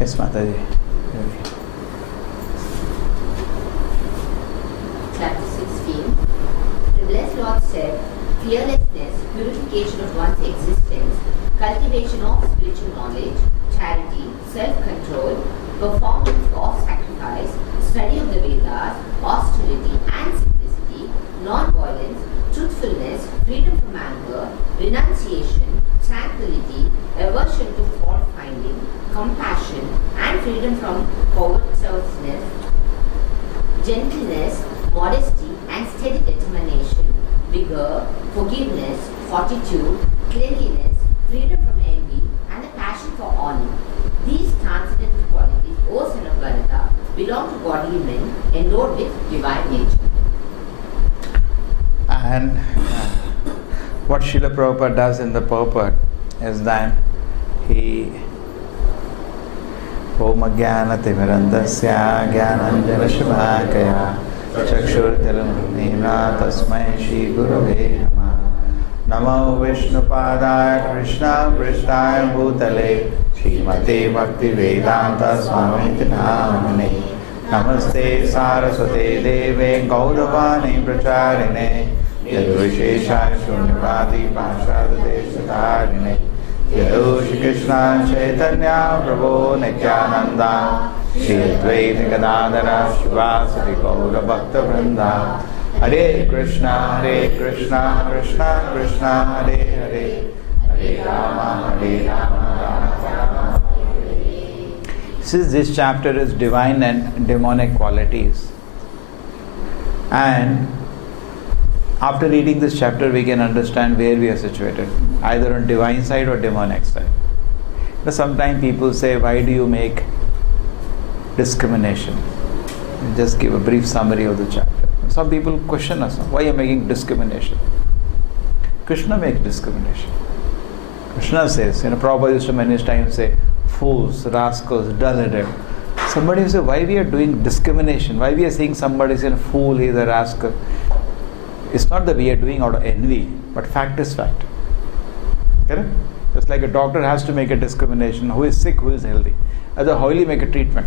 Yes, Mataji. Chapter 16. The blessed Lord said, fearlessness, purification of one's existence, cultivation of spiritual knowledge, charity, self-control, performance of sacrifice, study of the Vedas, austerity and simplicity, non-violence, truthfulness, freedom from anger, renunciation, tranquility, aversion to fault-finding, compassion, and freedom from covetousness, gentleness, modesty, and steady determination, vigor, forgiveness, fortitude, cleanliness, freedom from envy, and the passion for honor. These transcendental qualities, O son of Bharata, belong to godly men endowed with divine nature. And what Srila Prabhupada does in the purport is that he Om Jnana Timirandasya Jnananjana Shalakaya Chakshurtilamnena Tasmai Shri Gurave Namah Namo Vishnupadaya Krishna Prishtaya Bhutale Srimate Bhakti Vedanta Swamiti Namane Namaste Saraswate Deve Gauravani Pracharine Yadvishesha Shunyavadi Pashad Deshatarine Yadu Shri Krishna Chaitanya Prabhu Nityananda Shri Advaita Gadadhara Shivasati Gaura Bhakta Vrinda Hare Krishna Krishna Krishna Hare Hare Hare Rama Rama Rama. Since this chapter is divine and demonic qualities, and after reading this chapter we can understand where we are situated, either on divine side or demonic side. But sometimes people say, why do you make discrimination? Just give a brief summary of the chapter. Some people question us, why are you making discrimination? Krishna makes discrimination. Krishna says, Prabhupada used to many times say, fools, rascals, dull-headed. Somebody will say, why we are doing discrimination? Why we are saying somebody is a fool, he is a rascal? It's not that we are doing out of envy, but fact is fact. Correct? Just like a doctor has to make a discrimination, who is sick, who is healthy. Otherwise, how will he make a treatment?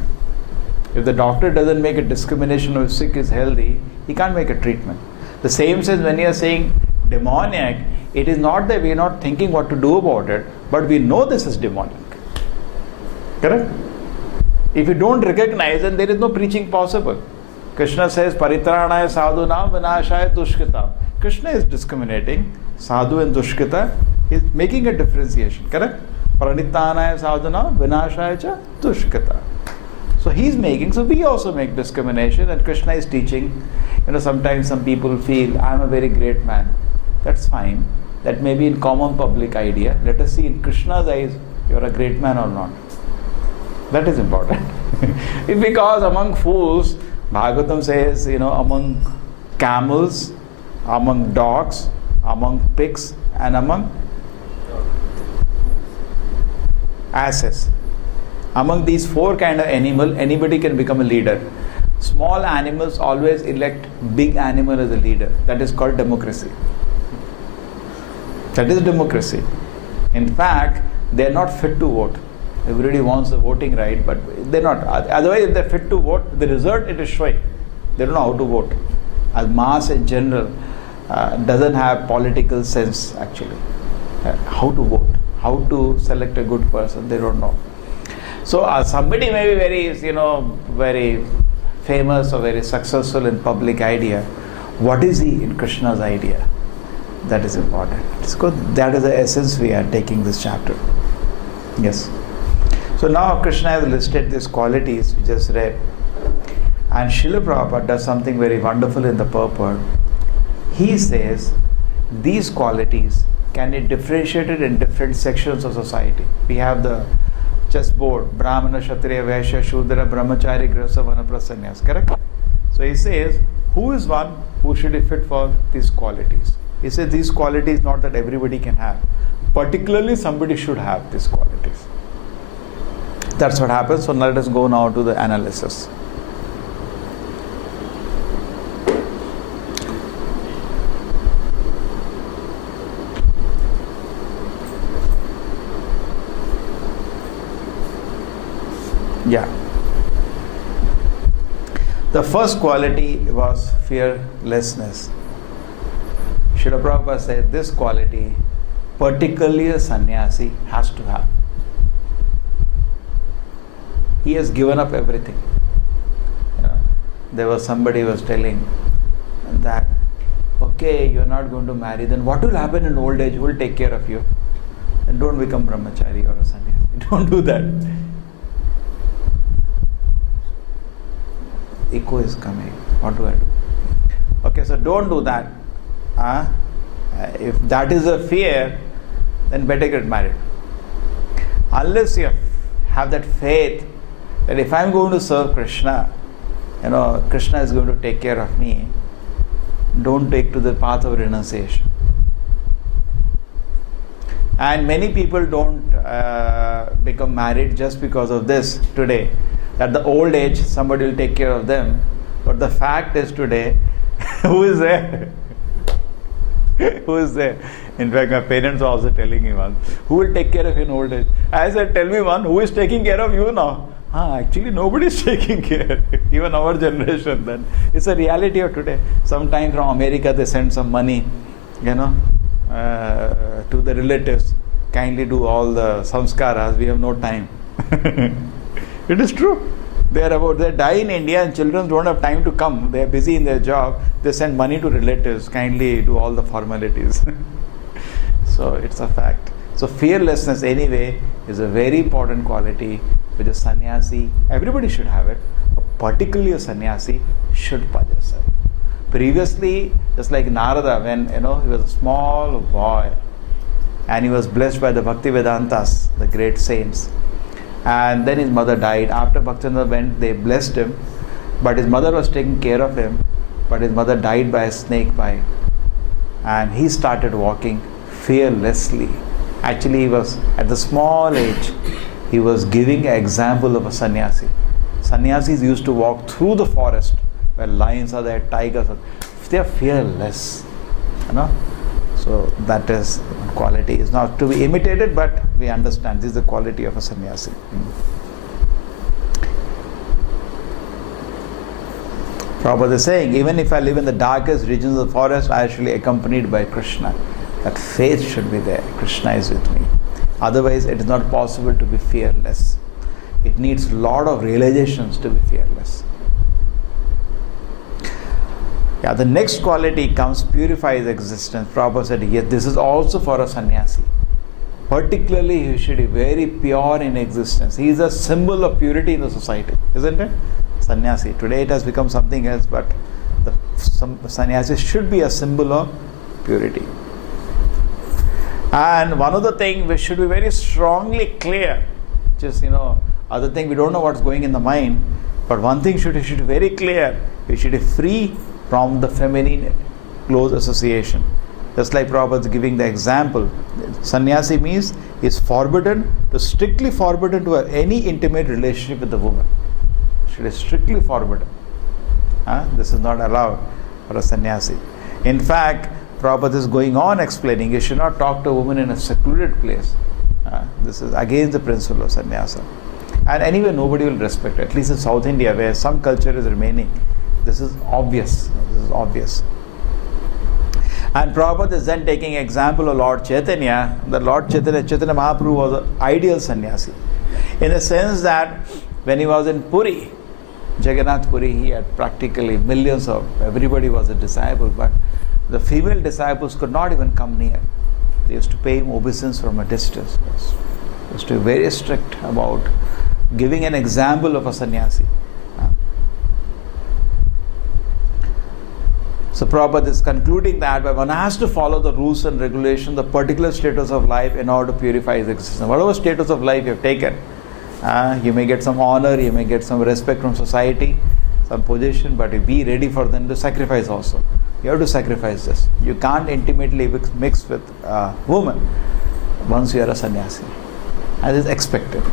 If the doctor doesn't make a discrimination who is sick, is healthy, he can't make a treatment. The same sense when you are saying demoniac, it is not that we are not thinking what to do about it, but we know this is demonic. Correct? If you don't recognize, then there is no preaching possible. Krishna says, Paritranaya sadhunam vinashaya dushkritam. Krishna is discriminating. Sadhu and dushkrita is making a differentiation. Correct? Paritranaya sadhunam vinashaya cha dushkrita. So he is making, so we also make discrimination, and Krishna is teaching. Sometimes some people feel, I am a very great man. That's fine. That may be in common public idea. Let us see in Krishna's eyes, you are a great man or not. That is important. Because among fools, Bhagavatam says, among camels, among dogs, among pigs, and among asses. Among these four kind of animal, anybody can become a leader. Small animals always elect big animal as a leader. That is called democracy. That is democracy. In fact, they are not fit to vote. Everybody wants the voting right, but they're not. Otherwise, if they're fit to vote, the result it is showing. They don't know how to vote. As mass in general doesn't have political sense actually. How to vote, how to select a good person, they don't know. So somebody may be very famous or very successful in public idea. What is he in Krishna's idea? That is important. It's good. That is the essence we are taking this chapter. Yes. So now Krishna has listed these qualities we just read. And Srila Prabhupada does something very wonderful in the purport. He says these qualities can be differentiated in different sections of society. We have the chessboard, Brahmana, Kshatriya, Vaishya, Shudra, Brahmachari, Grihastha, Vanaprasthanyas, correct? So he says, who is one who should be fit for these qualities? He says these qualities not that everybody can have. Particularly somebody should have these qualities. That's what happens. So let us go now to the analysis. Yeah. The first quality was fearlessness. Srila Prabhupada said this quality, particularly a sannyasi, has to have. He has given up everything. There was somebody who was telling that, okay, you're not going to marry, then what will happen in old age? Who will take care of you? Then don't become brahmachari or a sannyasi. Don't do that. Echo is coming. What do I do? Okay, so don't do that. If that is a fear, then better get married. Unless you have that faith that if I'm going to serve Krishna, Krishna is going to take care of me, don't take to the path of renunciation. And many people don't become married just because of this today. At the old age, somebody will take care of them. But the fact is today, who is there? Who is there? In fact, my parents are also telling me once, who will take care of you in old age? I said, tell me one, who is taking care of you now? Actually, nobody is taking care. Even our generation then. It's a reality of today. Sometimes from America they send some money, to the relatives. Kindly do all the samskaras. We have no time. It is true. They die in India and children don't have time to come. They are busy in their job. They send money to relatives. Kindly do all the formalities. So it's a fact. So fearlessness anyway is a very important quality which a sannyasi, everybody should have it. Particularly a sannyasi should possess it. Previously, just like Narada, when he was a small boy and he was blessed by the Bhakti Vedantas, the great saints. And then his mother died. After Bhaktivinoda went, they blessed him. But his mother was taking care of him. But his mother died by a snake bite. And he started walking fearlessly. Actually, he was at the small age, he was giving an example of a sannyasi. Sannyasis used to walk through the forest where lions are there, tigers are there. They are fearless. So that is quality. It's not to be imitated, but we understand this is the quality of a sannyasi. Prabhupada is saying, even if I live in the darkest regions of the forest, I shall be accompanied by Krishna. That faith should be there. Krishna is with me. Otherwise, it is not possible to be fearless. It needs a lot of realizations to be fearless. Yeah, the next quality comes purifies existence. Prabhupada said, yes, this is also for a sannyasi. Particularly, he should be very pure in existence. He is a symbol of purity in the society, isn't it? Sannyasi. Today it has become something else, but some sannyasi should be a symbol of purity. And one of the things we should be very strongly clear, just other thing we don't know what's going in the mind, but one thing should be very clear. We should be free from the feminine close association. Just like Prabhupada is giving the example, sannyasi means he is strictly forbidden to have any intimate relationship with the woman. Should be strictly forbidden. This is not allowed for a sannyasi. In fact, Prabhupada is going on explaining, you should not talk to a woman in a secluded place. This is against the principle of sannyasa. And anyway, nobody will respect it. At least in South India, where some culture is remaining, this is obvious. And Prabhupada is then taking example of Lord Chaitanya. The Lord Chaitanya Mahaprabhu was an ideal sannyasi. In the sense that when he was in Puri, Jagannath Puri, he had practically millions of, everybody was a disciple, but the female disciples could not even come near. They used to pay him obeisance from a distance. They used to be very strict about giving an example of a sannyasi. So Prabhupada is concluding that one has to follow the rules and regulations, the particular status of life in order to purify his existence. Whatever status of life you have taken, you may get some honor, you may get some respect from society, some position, but be ready for them to sacrifice also. You have to sacrifice this. You can't intimately mix with a woman once you are a sannyasi. And it's expected.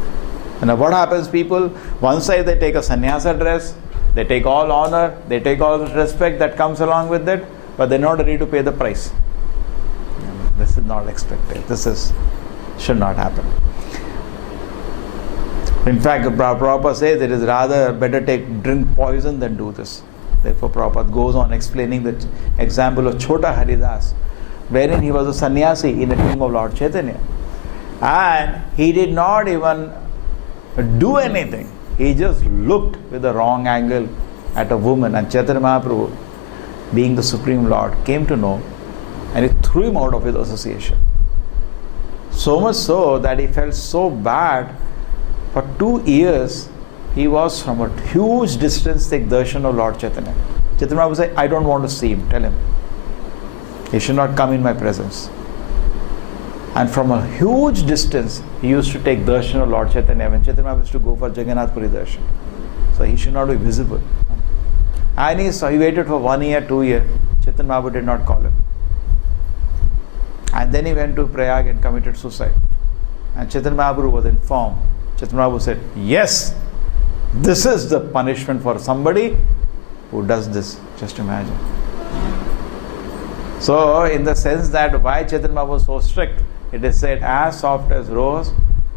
And what happens, people, one side they take a sannyasa dress, they take all honor, they take all respect that comes along with it, but they're not ready to pay the price. This is not expected. Should not happen. In fact, Prabhupada says it is rather better drink poison than do this. Therefore, Prabhupada goes on explaining the example of Chota Haridas, wherein he was a sannyasi in the kingdom of Lord Chaitanya. And he did not even do anything. He just looked with the wrong angle at a woman, and Chaitanya Mahaprabhu, being the Supreme Lord, came to know, and he threw him out of his association. So much so that he felt so bad. For 2 years, he was from a huge distance take darshan of Lord Chaitanya. Chaitanya Mahaprabhu said, I don't want to see him, tell him. He should not come in my presence. And from a huge distance, he used to take darshan of Lord Chaitanya when Chaitanya Mahaprabhu used to go for Jagannath Puri darshan. So he should not be visible. And he waited for 1 year, 2 years. Chaitanya Mahaprabhu did not call him. And then he went to Prayag and committed suicide. And Chaitanya Mahaprabhu was informed. Chaitanya Mahaprabhu said, yes, this is the punishment for somebody who does this. Just imagine. So, in the sense that why Chaitanya Mahaprabhu was so strict, it is said, as soft as rose,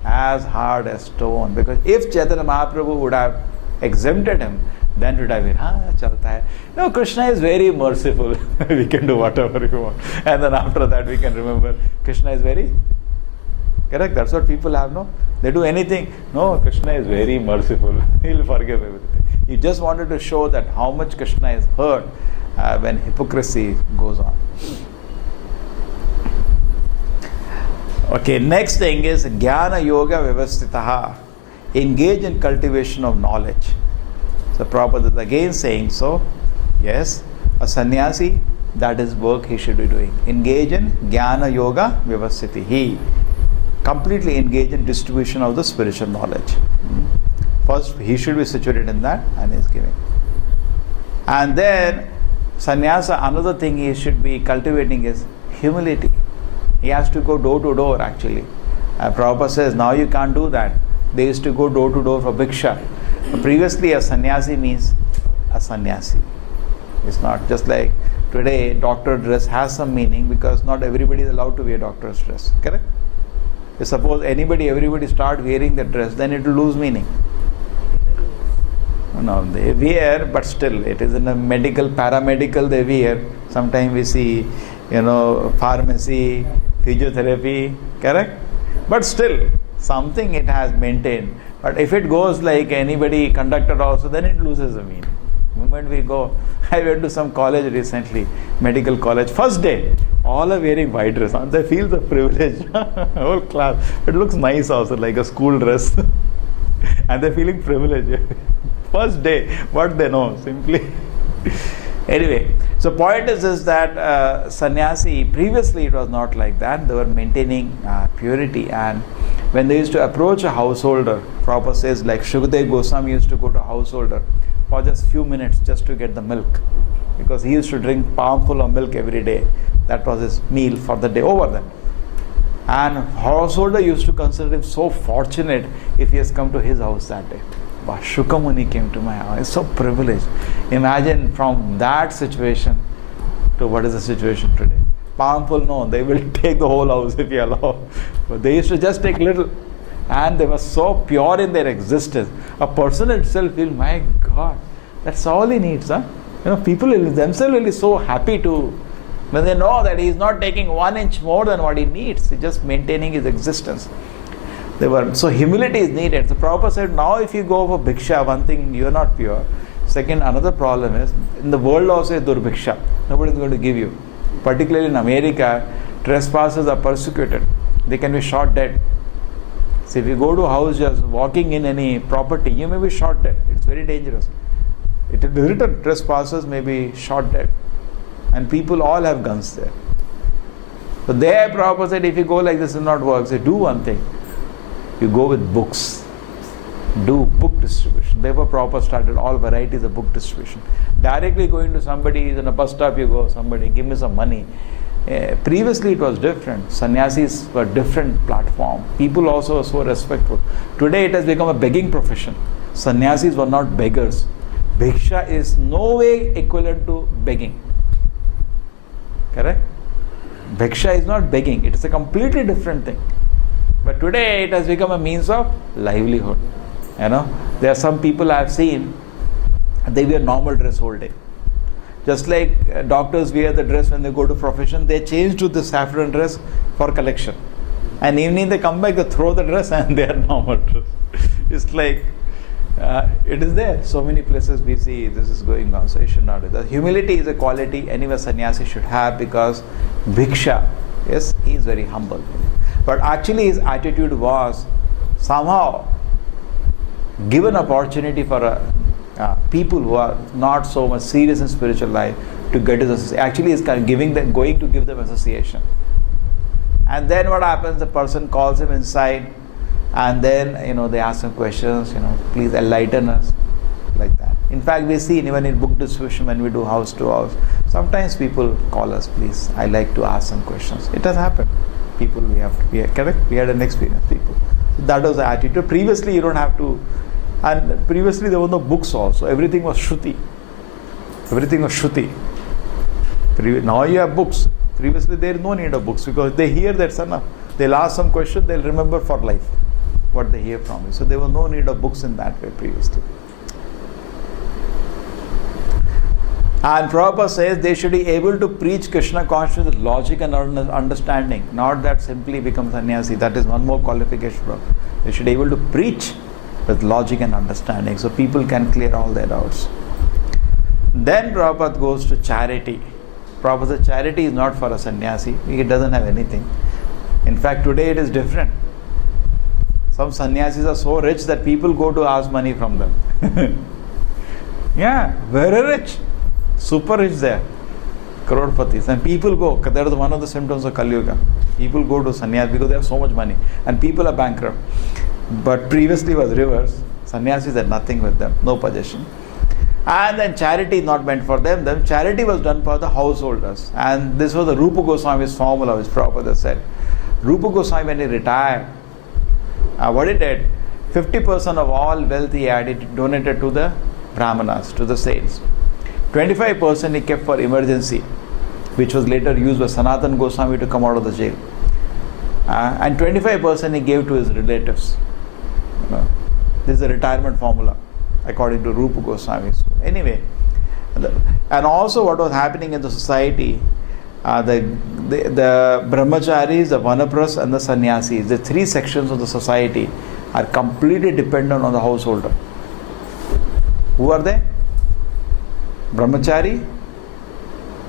as hard as stone. Because if Chaitanya Mahaprabhu would have exempted him, then it would have been, chalta hai. No, Krishna is very merciful. We can do whatever we want. And then after that we can remember, Krishna is very correct. That's what people have, no? They do anything. No, Krishna is very merciful. He will forgive everything. He just wanted to show that how much Krishna is hurt when hypocrisy goes on. Okay, next thing is Jnana Yoga Vyavastitaha. Engage in cultivation of knowledge. So Prabhupada is again saying, so, yes, a sannyasi, that is work he should be doing. Engage in Jnana Yoga Vyavastiti. He completely engage in distribution of the spiritual knowledge. First, he should be situated in that and is giving. And then, sannyasa, another thing he should be cultivating is humility. He has to go door to door actually. Prabhupada says, now you can't do that. They used to go door to door for bhiksha. Previously, a sannyasi means a sannyasi. It's not just like today, doctor dress has some meaning because not everybody is allowed to wear doctor's dress. Correct? If suppose everybody start wearing the dress, then it will lose meaning. No, they wear, but still, it is in a medical, paramedical they wear. Sometimes we see, pharmacy, physiotherapy, correct? But still, something it has maintained. But if it goes like anybody, conductor also, then it loses the meaning. The moment we go, I went to some college recently, medical college, first day, all are wearing white dress. They feel the privilege, whole class. It looks nice also, like a school dress. And they're feeling privilege. First day, what they know, simply. Anyway, so point is that sannyasi, previously it was not like that. They were maintaining purity, and when they used to approach a householder, Prabhupada says like Shukadev Goswami used to go to a householder for just few minutes just to get the milk, because he used to drink palmful of milk every day. That was his meal for the day over there. And householder used to consider him so fortunate if he has come to his house that day. Wow, Shukamuni came to my house. It's so privileged. Imagine from that situation to what is the situation today. Palmful, no, they will take the whole house if you allow. But they used to just take little. And they were so pure in their existence. A person itself will, my God, that's all he needs. People themselves will be so happy to, when they know that he is not taking 1 inch more than what he needs. He's just maintaining his existence. So humility is needed. So Prabhupada said, now if you go for bhiksha, one thing, you are not pure. Second, another problem is, in the world also is durbhiksha. Nobody is going to give you. Particularly in America, trespassers are persecuted. They can be shot dead. So if you go to a house just walking in any property, you may be shot dead. It's very dangerous. It is written, trespassers may be shot dead. And people all have guns there. So there Prabhupada said, if you go like this, it will not work. So do one thing. You go with books. Do book distribution. Therefore Prabhupada started all varieties of book distribution. Directly going to somebody, in a bus stop you go, somebody, give me some money. Previously it was different. Sannyasis were different platform. People also were so respectful. Today it has become a begging profession. Sannyasis were not beggars. Bhiksha is no way equivalent to begging. Correct? Bhiksha is not begging. It is a completely different thing. But today it has become a means of livelihood. There are some people I have seen, they wear normal dress whole day. Just like doctors wear the dress when they go to profession, they change to the saffron dress for collection. And evening they come back, they throw the dress and they are normal dress. It's like, it is there. So many places we see this is going on. So you should not do that. Humility is a quality any sannyasi should have, because bhiksha, yes, he is very humble. But actually his attitude was somehow given opportunity for people who are not so much serious in spiritual life to get his association. Actually is going to give them association. And then what happens, the person calls him inside, and then they ask him questions, please enlighten us, like that. In fact, we see even in book distribution when we do house to house, sometimes people call us, please, I like to ask some questions. It has happened. People we had an experience, people. That was the attitude. Previously you don't have to, and previously there were no books also. Everything was Shruti. Now you have books. Previously there is no need of books, because they hear that's enough. They'll ask some question, they'll remember for life what they hear from you. So there was no need of books in that way previously. And Prabhupada says they should be able to preach Krishna consciousness with logic and understanding, not that simply become sannyasi. That is one more qualification. They should be able to preach with logic and understanding, so people can clear all their doubts. Then Prabhupada goes to charity. Prabhupada says charity is not for a sannyasi. It doesn't have anything. In fact, today it is different. Some sannyasis are so rich that people go to ask money from them. Yeah, very rich. Super rich there. Crorpatis. And people go. That is one of the symptoms of Kali Yuga. People go to sannyas because they have so much money. And people are bankrupt. But previously was reverse. Sannyasis had nothing with them. No possession. And then charity is not meant for them. Then charity was done for the householders. And this was the Rupa Goswami's formula, which Prabhupada said. Rupa Goswami, when he retired, what he did, 50% of all wealth he had, he donated to the Brahmanas, to the saints. 25% he kept for emergency, which was later used by Sanatana Goswami to come out of the jail. And 25% he gave to his relatives. This is a retirement formula, according to Rupa Goswami. So anyway, and also what was happening in the society, the brahmacharis, the vanapras and the sannyasis, the three sections of the society are completely dependent on the householder. Who are they? Brahmachari,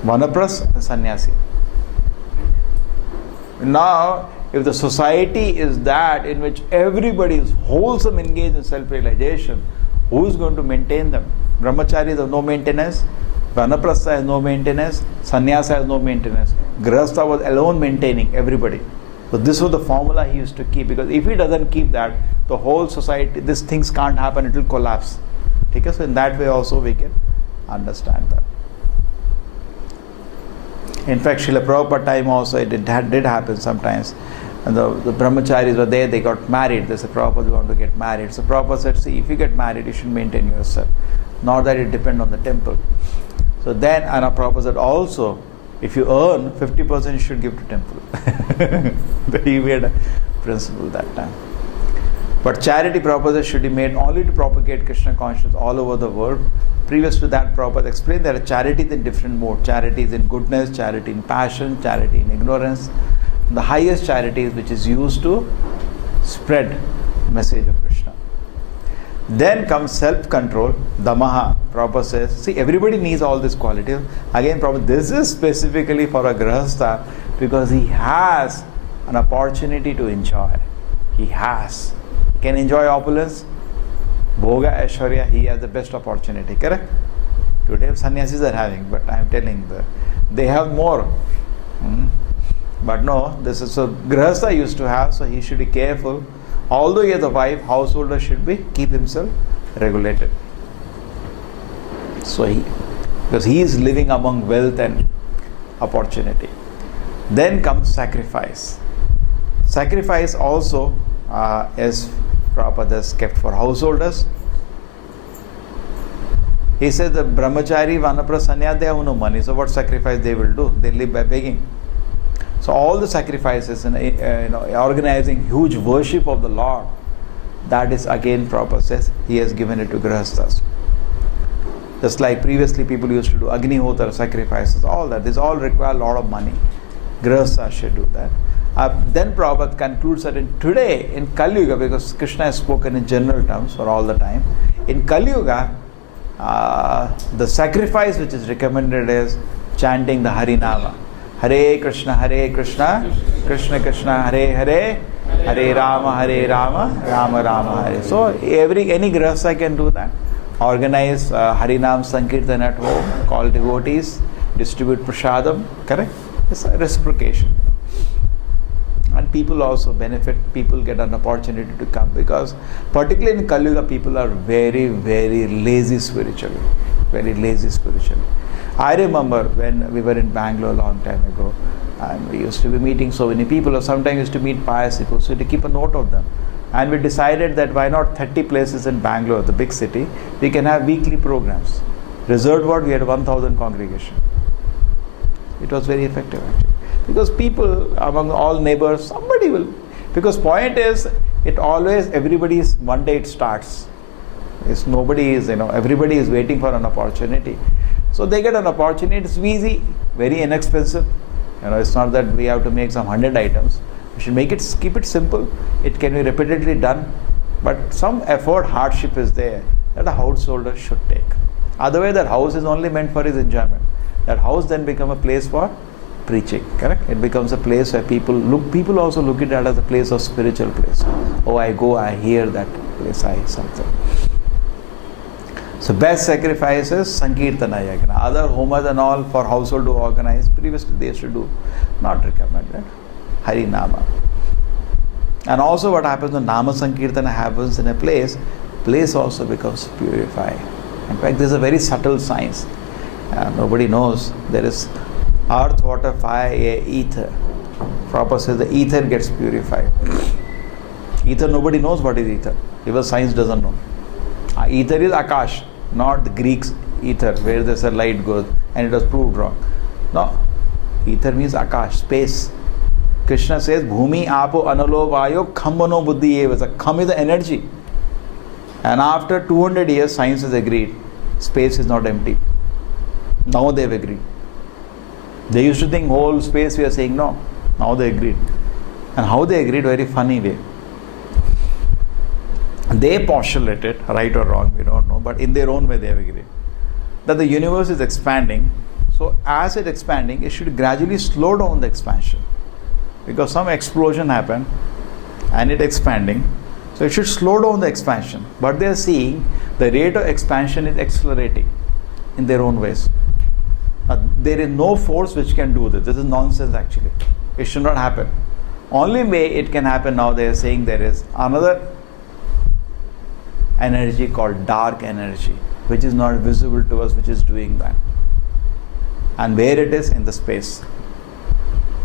vanapras and sannyasi. Now, if the society is that in which everybody is wholesome engaged in self-realization, who is going to maintain them? Brahmachari has no maintenance, Vanaprastha has no maintenance, Sannyasa has no maintenance. Grihastha was alone maintaining everybody. So this was the formula he used to keep, because if he doesn't keep that, the whole society, these things can't happen, it will collapse. Okay? So in that way also we can understand that. In fact, Srila Prabhupada time also it did happen sometimes. And the brahmacharis were there, they got married. They said, Prabhupada, we want to get married. So Prabhupada said, see, if you get married, you should maintain yourself. Not that it depends on the temple. So then, and Prabhupada said, also, if you earn, 50% you should give to temple. He made a principle that time. But charity, Prabhupada said, should be made only to propagate Krishna consciousness all over the world. Previous to that, Prabhupada explained that charity is in different modes. Charity is in goodness, charity in passion, charity in ignorance. The highest charity is which is used to spread the message of Krishna. Then comes self-control, damaha. Prabhupada says, see, everybody needs all these qualities. Again, Prabhupada, this is specifically for a grihastha because he has an opportunity to enjoy. He can enjoy opulence, bhoga, aishwarya, he has the best opportunity, correct? Today sannyasis are having, but I am telling they have more. But no, this is so grihastha used to have, so he should be careful. Although he has a wife, householder should keep himself regulated. So because he is living among wealth and opportunity. Then comes sacrifice. Sacrifice also is Prabhupada is kept for householders. He says the brahmachari, vanapra, sanya, they have no money. So what sacrifice they will do? They live by begging. So all the sacrifices and organizing huge worship of the Lord, That is again, Prabhupada says, he has given it to Grihasthas. Just like previously people used to do Agnihotra sacrifices, all that. This all require a lot of money. Grihasthas should do that. Then Prabhupada concludes that today in Kali Yuga, because Krishna has spoken in general terms for all the time, in Kali Yuga, the sacrifice which is recommended is chanting the Harinama. Hare Krishna, Krishna Krishna, Hare Hare, Hare Rama, Rama Rama, Hare. So any Grihastha can do that. Organize Harinam Sankirtan at home, call devotees, distribute prasadam, correct? It's a reciprocation. And people also benefit, people get an opportunity to come, because particularly in Kali Yuga, people are very, very lazy spiritually. Very lazy spiritually. I remember when we were in Bangalore a long time ago, and we used to be meeting so many people, or sometimes used to meet pious people, so to keep a note of them. And we decided that why not 30 places in Bangalore, the big city, we can have weekly programs. Reserved ward, we had 1,000 congregation. It was very effective actually. Because people, among all neighbors, somebody will. Because point is, it always, everybody is, one day it starts. It's nobody is, everybody is waiting for an opportunity. So they get an opportunity, it's easy, very inexpensive. It's not that we have to make some 100 items. We should keep it simple. It can be repeatedly done. But some effort, hardship is there that a householder should take. Otherwise, that house is only meant for his enjoyment. That house then becomes a place for preaching, correct? It becomes a place where people also look at that as a place of spiritual place. Oh, I go, I hear that place, something. So best sacrifice is Sankirtana Yagna. Other homas and all for household to organize, previously they used to do, not recommended. Harinama. And also what happens when Nama Sankirtana happens in a place also becomes purified. In fact, this is a very subtle science. Nobody knows. There is earth, water, fire, air, ether. Prabhupada says the ether gets purified. Ether, nobody knows what is ether. Even science doesn't know. Ether is Akash, not the Greeks ether, where there's a light goes, and it was proved wrong. No. Ether means Akash, space. Krishna says, Bhumi apo analo vayo khambano buddhi evasa. Kham is the energy. And after 200 years, science has agreed. Space is not empty. Now they've agreed. They used to think whole space, we are saying no. Now they agreed. And how they agreed? Very funny way. They postulated, right or wrong, we don't know, but in their own way they have agreed, that the universe is expanding. So as it's expanding, it should gradually slow down the expansion. Because some explosion happened and it's expanding. So it should slow down the expansion. But they are seeing the rate of expansion is accelerating in their own ways. There is no force which can do this. This is nonsense actually. It should not happen. Only way it can happen now, they are saying there is another energy called dark energy, which is not visible to us, which is doing that. And where it is? In the space.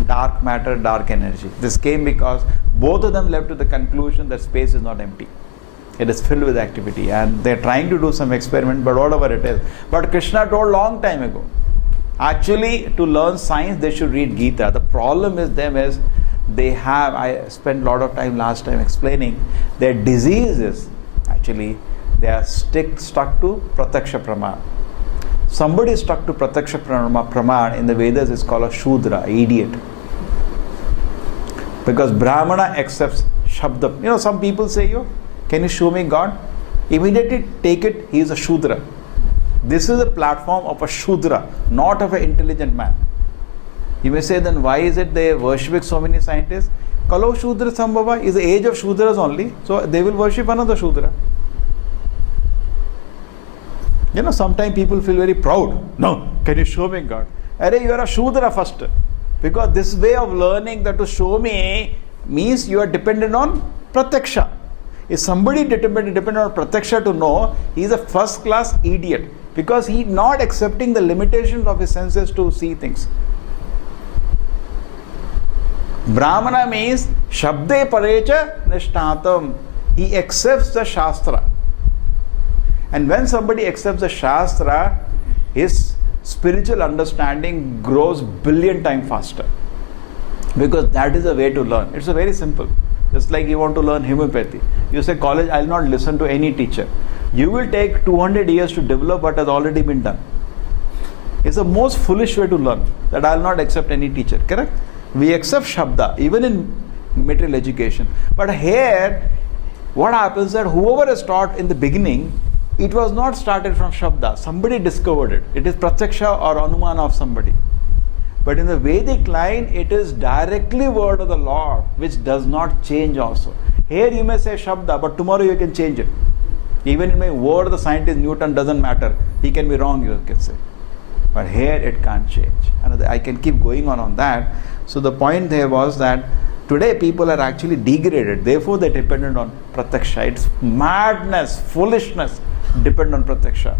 Dark matter, dark energy. This came because both of them led to the conclusion that space is not empty. It is filled with activity, and they're trying to do some experiment, but whatever it is. But Krishna told long time ago, actually to learn science they should read Gita. The problem with them is I spent a lot of time last time explaining their disease is actually they are stuck to Pratyaksha Praman. Somebody is stuck to Pratyaksha Praman in the Vedas is called a Shudra, idiot. Because Brahmana accepts Shabda. Some people say, can you show me God? Immediately take it, he is a Shudra. This is a platform of a Shudra, not of an intelligent man. You may say, then why is it they are worshipping so many scientists? Kalo Shudra Sambhava is the age of Shudras only, so they will worship another Shudra. Sometimes people feel very proud. No, can you show me God? Arey, you are a Shudra first. Because this way of learning that to show me means you are dependent on Pratyaksha. If somebody dependent on Pratyaksha to know, he is a first class idiot. Because he is not accepting the limitations of his senses to see things. Brahmana means Shabde Parecha Nishtatam. He accepts the Shastra. And when somebody accepts the Shastra, his spiritual understanding grows billion times faster. Because that is a way to learn. It's a very simple. Just like you want to learn homeopathy. You say, college, I'll not listen to any teacher. You will take 200 years to develop what has already been done. It's the most foolish way to learn, that I'll not accept any teacher. Correct? We accept Shabda, even in material education. But here, what happens that whoever is taught in the beginning, it was not started from Shabda. Somebody discovered it. It is Pratyaksha or Anumana of somebody. But in the Vedic line, it is directly word of the Lord, which does not change also. Here you may say Shabda, but tomorrow you can change it. Even in my word of the scientist Newton doesn't matter. He can be wrong, you can say. But here it can't change. And I can keep going on that. So the point there was that today people are actually degraded. Therefore they depended on Pratyaksha. It's madness, foolishness, depend on Pratyaksha.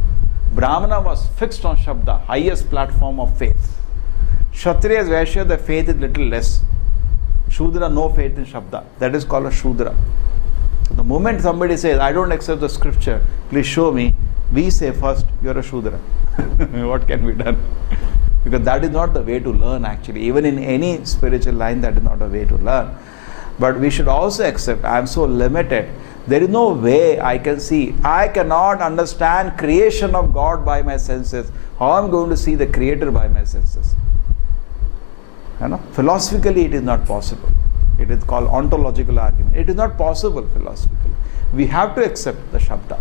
Brahmana was fixed on Shabda, highest platform of faith. Kshatriyas, Vaishya, the faith is little less. Shudra, no faith in Shabda. That is called a Shudra. So the moment somebody says, I don't accept the scripture, please show me, we say first, you are a Shudra. What can be done? Because that is not the way to learn actually. Even in any spiritual line, that is not a way to learn. But we should also accept, I am so limited. There is no way I can see. I cannot understand creation of God by my senses. How I am going to see the Creator by my senses? You know? Philosophically, it is not possible. It is called ontological argument. It is not possible philosophically. We have to accept the Shabda.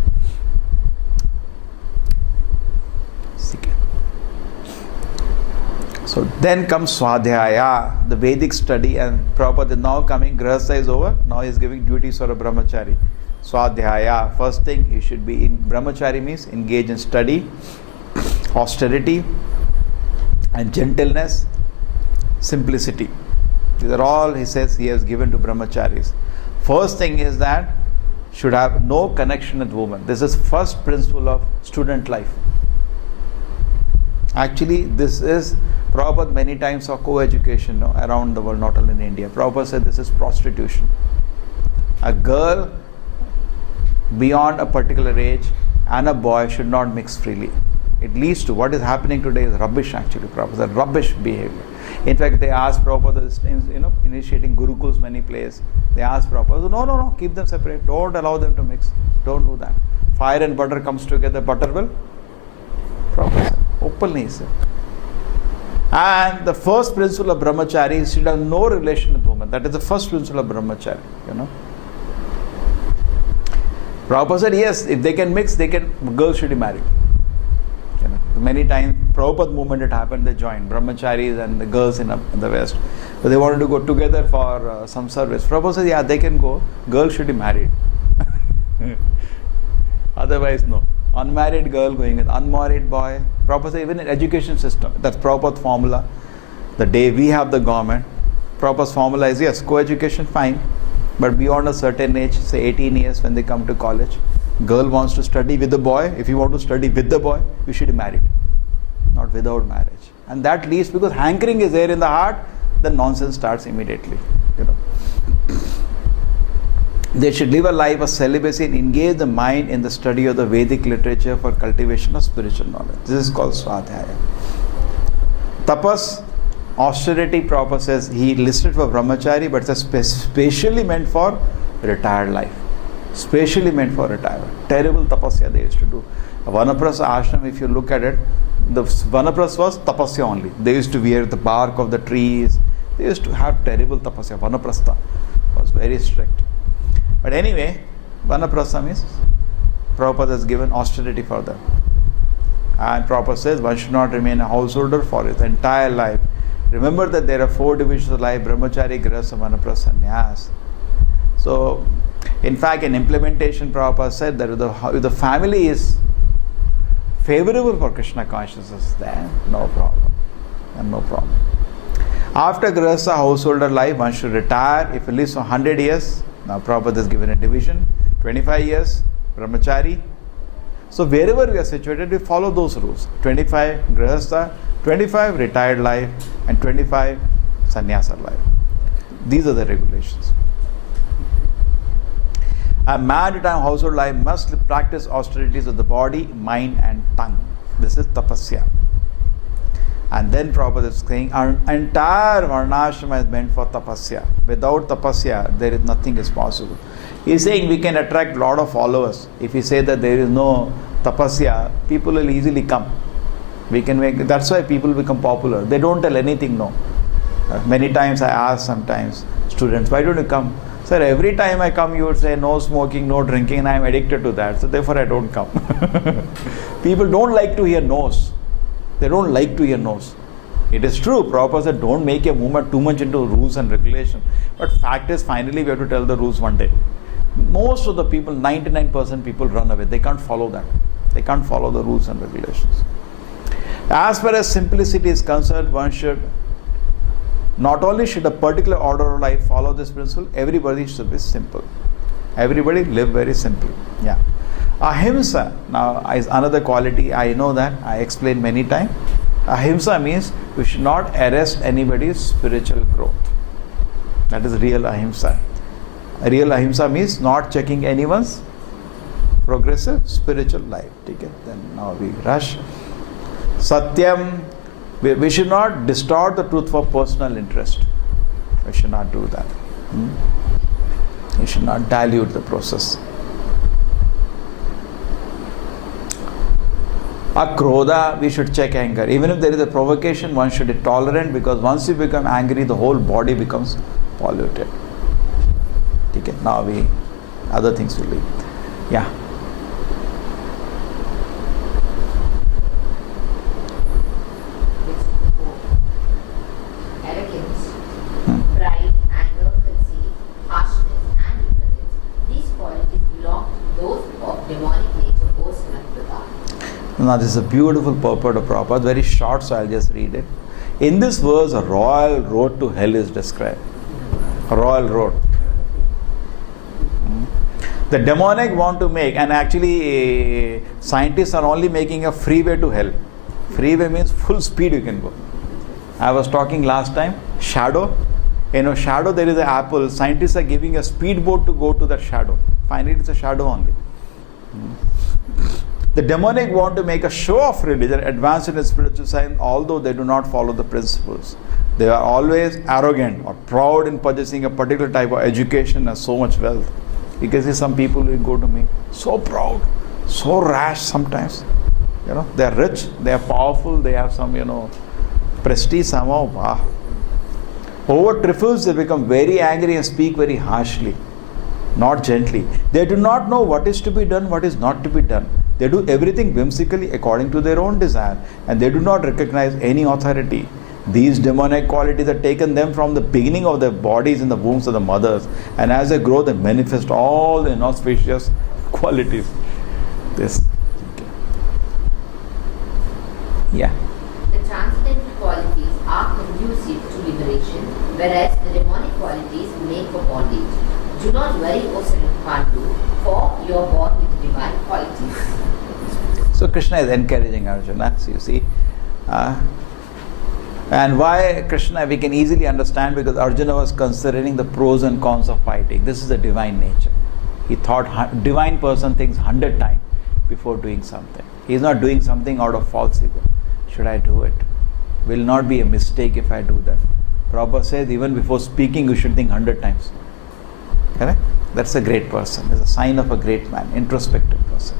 So then comes Swadhyaya, the Vedic study, and Prabhupada is now coming, Grahastha is over, now he is giving duties for a Brahmachari. Swadhyaya, first thing, he should be in Brahmachari means engage in study, austerity, and gentleness, simplicity. These are all, he says, he has given to Brahmacharis. First thing is that should have no connection with women. This is first principle of student life. Actually, this is Prabhupada many times saw co-education around the world, not only in India. Prabhupada said this is prostitution. A girl beyond a particular age and a boy should not mix freely. It leads to what is happening today is rubbish actually, Prabhupada, rubbish behavior. In fact, they asked Prabhupada, initiating Gurukuls many places. They asked Prabhupada, no, keep them separate. Don't allow them to mix. Don't do that. Fire and butter comes together, butter will? Prabhupada said, openly he said. And the first principle of Brahmachari is should have no relation with women. That is the first principle of Brahmachari, Prabhupada said, yes, if they can mix, girls should be married. Many times, Prabhupada movement it happened, they joined Brahmacharis and the girls in the West. So they wanted to go together for some service. Prabhupada said, yeah, they can go, girls should be married. Otherwise, no. Unmarried girl going with unmarried boy. Prabhupada said, even in education system, that's Prabhupada's formula. The day we have the government, Prabhupada's formula is, yes, co-education, fine. But beyond a certain age, say 18 years when they come to college, girl wants to study with the boy. If you want to study with the boy, you should be married, not without marriage. And that leads, because hankering is there in the heart, then nonsense starts immediately. They should live a life of celibacy and engage the mind in the study of the Vedic literature for cultivation of spiritual knowledge. This is called Swadhyaya. Tapas, austerity, Prabhupada says, he listed for Brahmachari, but it's specially meant for retired life. Specially meant for retirement. Terrible tapasya they used to do. Vanaprastha ashram, if you look at it, the Vanaprastha was tapasya only. They used to wear the bark of the trees. They used to have terrible tapasya. Vanaprastha was very strict. But anyway, Vanaprastha means Prabhupada has given austerity for them. And Prabhupada says one should not remain a householder for his entire life. Remember that there are 4 divisions of life: Brahmachari, Grahastha, Vanaprastha, Sannyas. So, in fact, in implementation, Prabhupada said that if the family is favorable for Krishna consciousness, then no problem. And no problem. After Grahastha householder life, one should retire. If he lives for 100 years, now Prabhupada has given a division, 25 years, Brahmachari. So wherever we are situated, we follow those rules. 25 Grahastha, 25 retired life, and 25 sannyasa life. These are the regulations. A maritime household life must practice austerities of the body, mind, and tongue. This is tapasya. And then Prabhupada is saying, our entire Varnashrama is meant for tapasya. Without tapasya, there is nothing is possible. He is saying we can attract a lot of followers. If we say that there is no tapasya, people will easily come. We can make, that's why people become popular. They don't tell anything no. Many times I ask sometimes students, why don't you come? Sir, every time I come you would say no smoking, no drinking, and I am addicted to that. So therefore I don't come. People don't like to hear no's. They don't like to hear no's. It is true, Prabhupada said don't make your movement too much into rules and regulation. But fact is finally we have to tell the rules one day. Most of the people, 99% people run away. They can't follow that. They can't follow the rules and regulations. As far as simplicity is concerned, one should, not only should a particular order of life follow this principle, everybody should be simple. Everybody live very simply. Yeah. Ahimsa now is another quality. I know that. I explained many times. Ahimsa means we should not arrest anybody's spiritual growth. That is real ahimsa. Real ahimsa means not checking anyone's progressive spiritual life. Okay? Then now we rush. Satyam, we should not distort the truth for personal interest. We should not do that. We should not dilute the process. Akrodha, we should check anger. Even if there is a provocation, one should be tolerant, because once you become angry, the whole body becomes polluted. Okay, now other things will leave. Yeah. Arrogance, pride, anger, conceit, harshness, and ignorance. These qualities belong to those of demonic nature, O son of Pritha. Now this is a beautiful purport of Prabhupada, very short, so I'll just read it. In this verse, a royal road to hell is described. A royal road. The demonic want to make, and actually scientists are only making a freeway to hell. Freeway means full speed you can go. I was talking last time, shadow. Shadow, there is an apple. Scientists are giving a speedboat to go to that shadow. Finally, it's a shadow only. The demonic want to make a show of religion, advance in spiritual science, although they do not follow the principles. They are always arrogant or proud in possessing a particular type of education and so much wealth. You can see some people will go to me, so proud, so rash sometimes. They are rich, they are powerful, they have some, prestige somehow. Wow. Over trifles, they become very angry and speak very harshly, not gently. They do not know what is to be done, what is not to be done. They do everything whimsically according to their own desire, and they do not recognize any authority. These demonic qualities are taken them from the beginning of their bodies in the wombs of the mothers, and as they grow, they manifest all the inauspicious qualities. This. Yeah. The transcendental qualities are conducive to liberation, whereas the demonic qualities make for bondage. Do not worry, O son of Pandu, for you are born with the divine qualities. So Krishna is encouraging Arjuna, so you see. And why Krishna, we can easily understand, because Arjuna was considering the pros and cons of fighting. This is the divine nature. He thought, divine person thinks 100 times before doing something. He is not doing something out of false ego. Should I do it? Will not be a mistake if I do that. Prabhupada says, even before speaking, you should think 100 times. Correct? That's a great person. It's a sign of a great man, introspective person.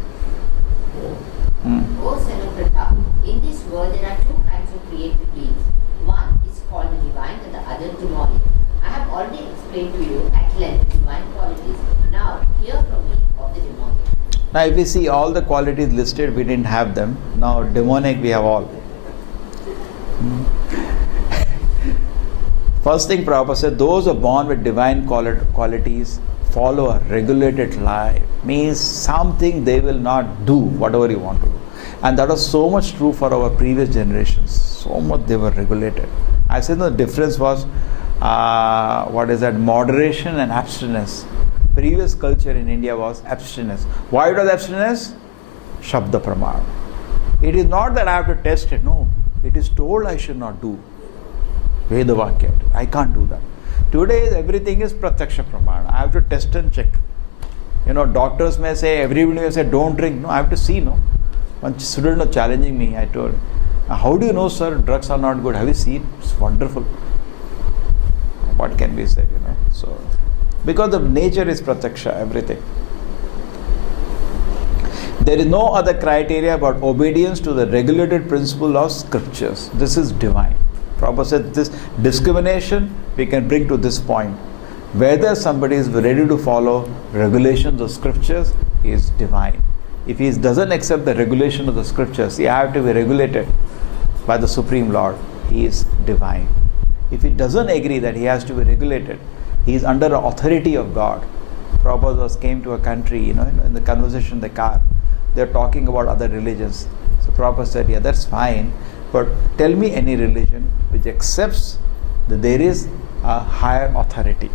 O son of Pritha, in this world there are two kinds of created beings. One is called the divine and the other demonic. I have already explained to you at length the divine qualities. Now hear from me of the demonic. Now if we see all the qualities listed, we didn't have them. Now demonic we have all. First thing Prabhupada said, those who are born with divine qualities follow a regulated life. Means something they will not do, whatever you want to do. And that was so much true for our previous generations. So much they were regulated. I said the difference was, moderation and abstinence. Previous culture in India was abstinence. Why it was abstinence? Shabda Pramana. It is not that I have to test it. No. It is told I should not do. Veda Vakya. I can't do that. Today everything is Pratyaksha Pramana. I have to test and check. Doctors may say, everybody may say, don't drink. No, I have to see, no. One student was challenging me. I told, How do you know, sir, drugs are not good? Have you seen? It's wonderful. What can be said, So, because the nature is pratyaksha, everything. There is no other criteria but obedience to the regulated principle of scriptures. This is divine. Prabhupada said this discrimination we can bring to this point. Whether somebody is ready to follow regulations of scriptures is divine. If he doesn't accept the regulation of the scriptures, he has to be regulated by the Supreme Lord. He is divine. If he doesn't agree that he has to be regulated, he is under the authority of God. Prabhupada came to a country, in the conversation in the car, they're talking about other religions. So Prabhupada said, yeah, that's fine, but tell me any religion which accepts that there is a higher authority,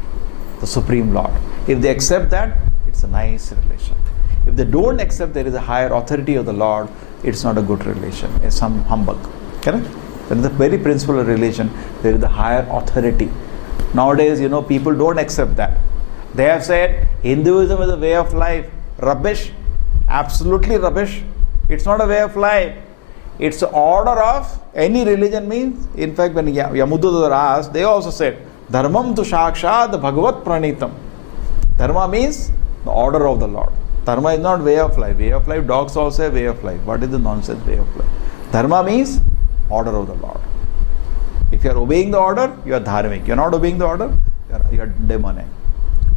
the Supreme Lord. If they accept that, it's a nice relation. If they don't accept there is a higher authority of the Lord, it's not a good relation. It's some humbug. Correct? That is the very principle of religion. There is the higher authority. Nowadays, people don't accept that. They have said Hinduism is a way of life. Rubbish. Absolutely rubbish. It's not a way of life. It's the order of any religion means. In fact, when Yamududar asked, they also said, Dharmam tu shakshad bhagavat pranitam. Dharma means the order of the Lord. Dharma is not way of life. Way of life, dogs also say way of life. What is the nonsense way of life? Dharma means order of the Lord. If you are obeying the order, you are dharmic. You are not obeying the order, you are demonic.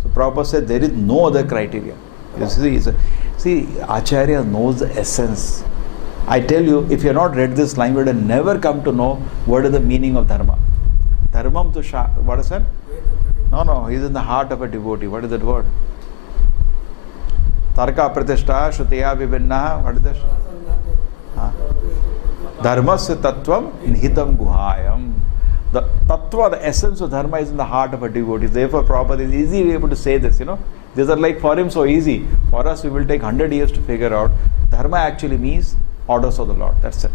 So Prabhupada said there is no other criteria. You see, Acharya knows the essence. I tell you, if you have not read this line, you would have never come to know what is the meaning of dharma. Dharmam tu what is that? No, he is in the heart of a devotee. What is that word? Tarka pratishta shutiya vibhinna. What is that? Dharmasya tattvam nihitam guhayam. The tattva, the essence of dharma is in the heart of a devotee. Therefore, Prabhupada is easily able to say this, These are like for him so easy. For us, we will take 100 years to figure out. Dharma actually means orders of the Lord. That's it.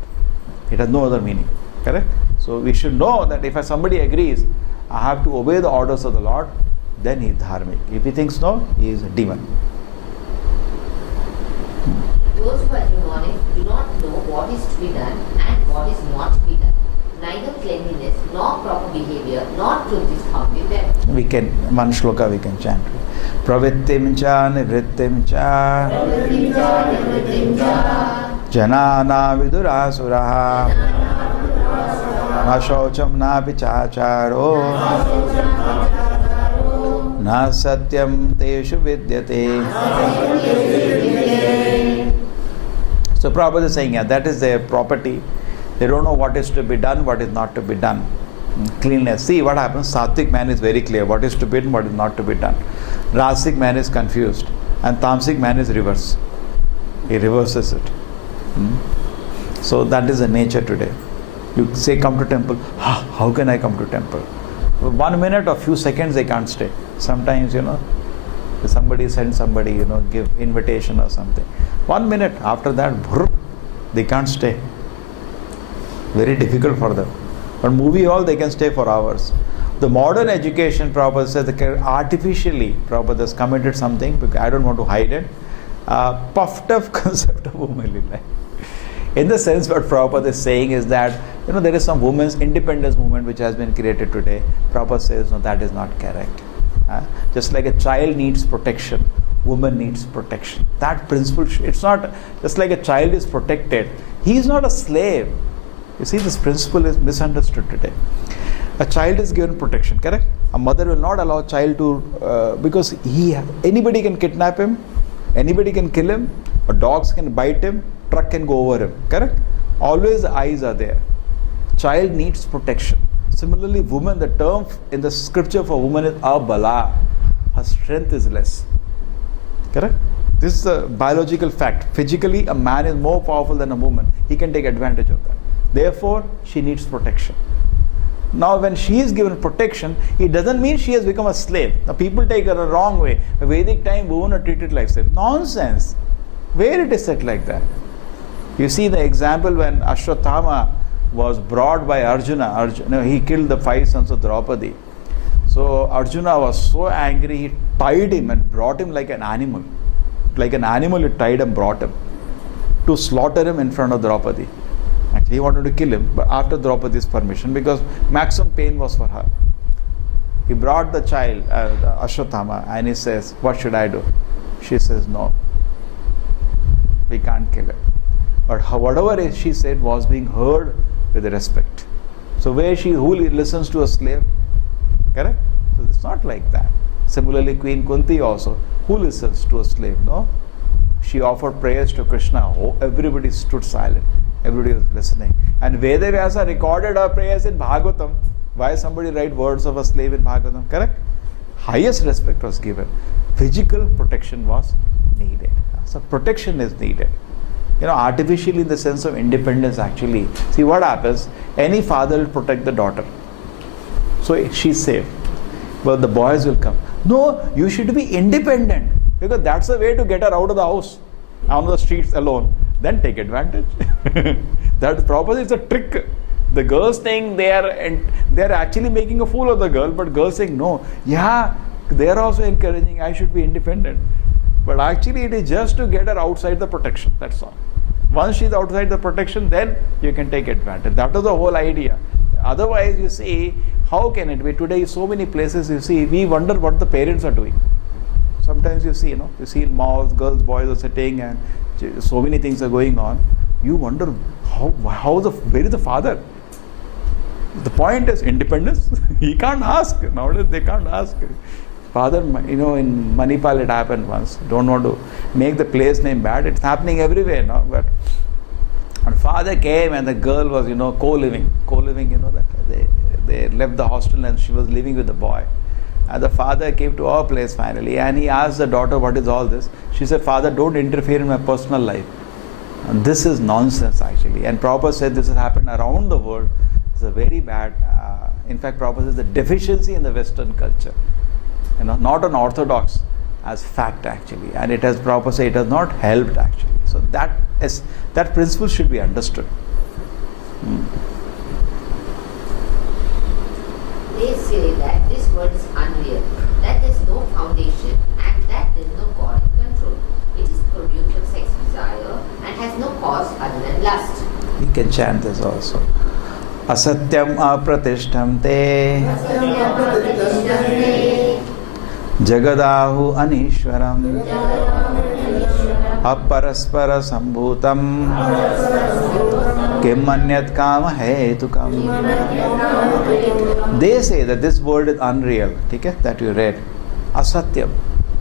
It has no other meaning. Correct? So we should know that if somebody agrees, I have to obey the orders of the Lord, then he is dharmic. If he thinks no, he is a demon. Those who are demonic do not know what is to be done and what is not to be done. Neither cleanliness nor proper behavior nor truth is found in them. We can, one shloka we can chant. Pravittim cha nivrittim cha janana vidurasuraha na shaucham na pichacharo na satyam teshu vidyate. So Prabhupada is saying, that is their property. They don't know what is to be done, what is not to be done. Cleanliness. See what happens. Sattvic man is very clear what is to be done, what is not to be done. Rasic man is confused. And Tamasic man is reverse. He reverses it. So that is the nature today. You say come to temple. How can I come to temple? 1 minute or few seconds they can't stay. Sometimes, somebody sends somebody, give invitation or something. 1 minute, after that, they can't stay. Very difficult for them. But movie hall, they can stay for hours. The modern education, Prabhupada says, artificially, Prabhupada has committed something, because I don't want to hide it, puffed up concept of womanly life. In the sense, what Prabhupada is saying is that, there is some women's independence movement which has been created today. Prabhupada says, no, that is not correct. Just like a child needs protection, woman needs protection. That principle, it's not just like a child is protected. He is not a slave. You see, this principle is misunderstood today. A child is given protection, correct? A mother will not allow a child to, because anybody can kidnap him, anybody can kill him, or dogs can bite him, truck can go over him, correct? Always the eyes are there. Child needs protection. Similarly, woman, the term in the scripture for woman is abala. Her strength is less. Correct? This is a biological fact. Physically, a man is more powerful than a woman. He can take advantage of that. Therefore, she needs protection. Now, when she is given protection, it doesn't mean she has become a slave. Now, people take her a wrong way. In Vedic time, women are treated like slaves. Nonsense. Where it is said like that? You see the example when Ashwatthama was brought by Arjuna. He killed the 5 sons of Draupadi. So Arjuna was so angry, he tied him and brought him like an animal. Like an animal, he tied and brought him to slaughter him in front of Draupadi. Actually, he wanted to kill him, but after Draupadi's permission, because maximum pain was for her. He brought the child, Ashwatthama, and he says, what should I do? She says, no, we can't kill him. But whatever she said was being heard with respect. So who listens to a slave? Correct? So it's not like that. Similarly, Queen Kunti also, who listens to a slave? No? She offered prayers to Krishna. Oh, everybody stood silent. Everybody was listening. And Vedavyasa recorded her prayers in Bhagavatam. Why somebody write words of a slave in Bhagavatam? Correct? Highest respect was given. Physical protection was needed. So protection is needed. Artificially in the sense of independence actually. See what happens? Any father will protect the daughter. So she's safe. But the boys will come. No, you should be independent. Because that's the way to get her out of the house. On the streets alone. Then take advantage. That probably is a trick. The girls think they are actually making a fool of the girl, but girls saying no. Yeah, they are also encouraging I should be independent. But actually it is just to get her outside the protection. That's all. Once she is outside the protection, then you can take advantage. That is the whole idea. Otherwise, you see, how can it be? Today, so many places you see, we wonder what the parents are doing. Sometimes you see, you see in malls, girls, boys are sitting and so many things are going on. You wonder where is the father? The point is independence. He can't ask. Nowadays they can't ask. Father, in Manipal it happened once. Don't want to make the place name bad. It's happening everywhere now. But and father came and the girl was, co-living. That they left the hostel and she was living with the boy. And the father came to our place finally and he asked the daughter, what is all this? She said, Father, don't interfere in my personal life. And this is nonsense actually. And Prabhupada said this has happened around the world. It's a very bad, in fact Prabhupada says the deficiency in the Western culture. Not an orthodox as fact actually. And it has, Prabhupada said, it has not helped actually. So that principle should be understood. They say that this world is unreal, that there is no foundation, and that there is no God in control. It is produced of sex desire and has no cause other than lust. We can chant this also. Asatyam apratishtam te Jagadahu anishwaram Aparaspara sambhutam Kimmanyat kama hetukam. They say that this world is unreal. Okay? That you read. Asatyam.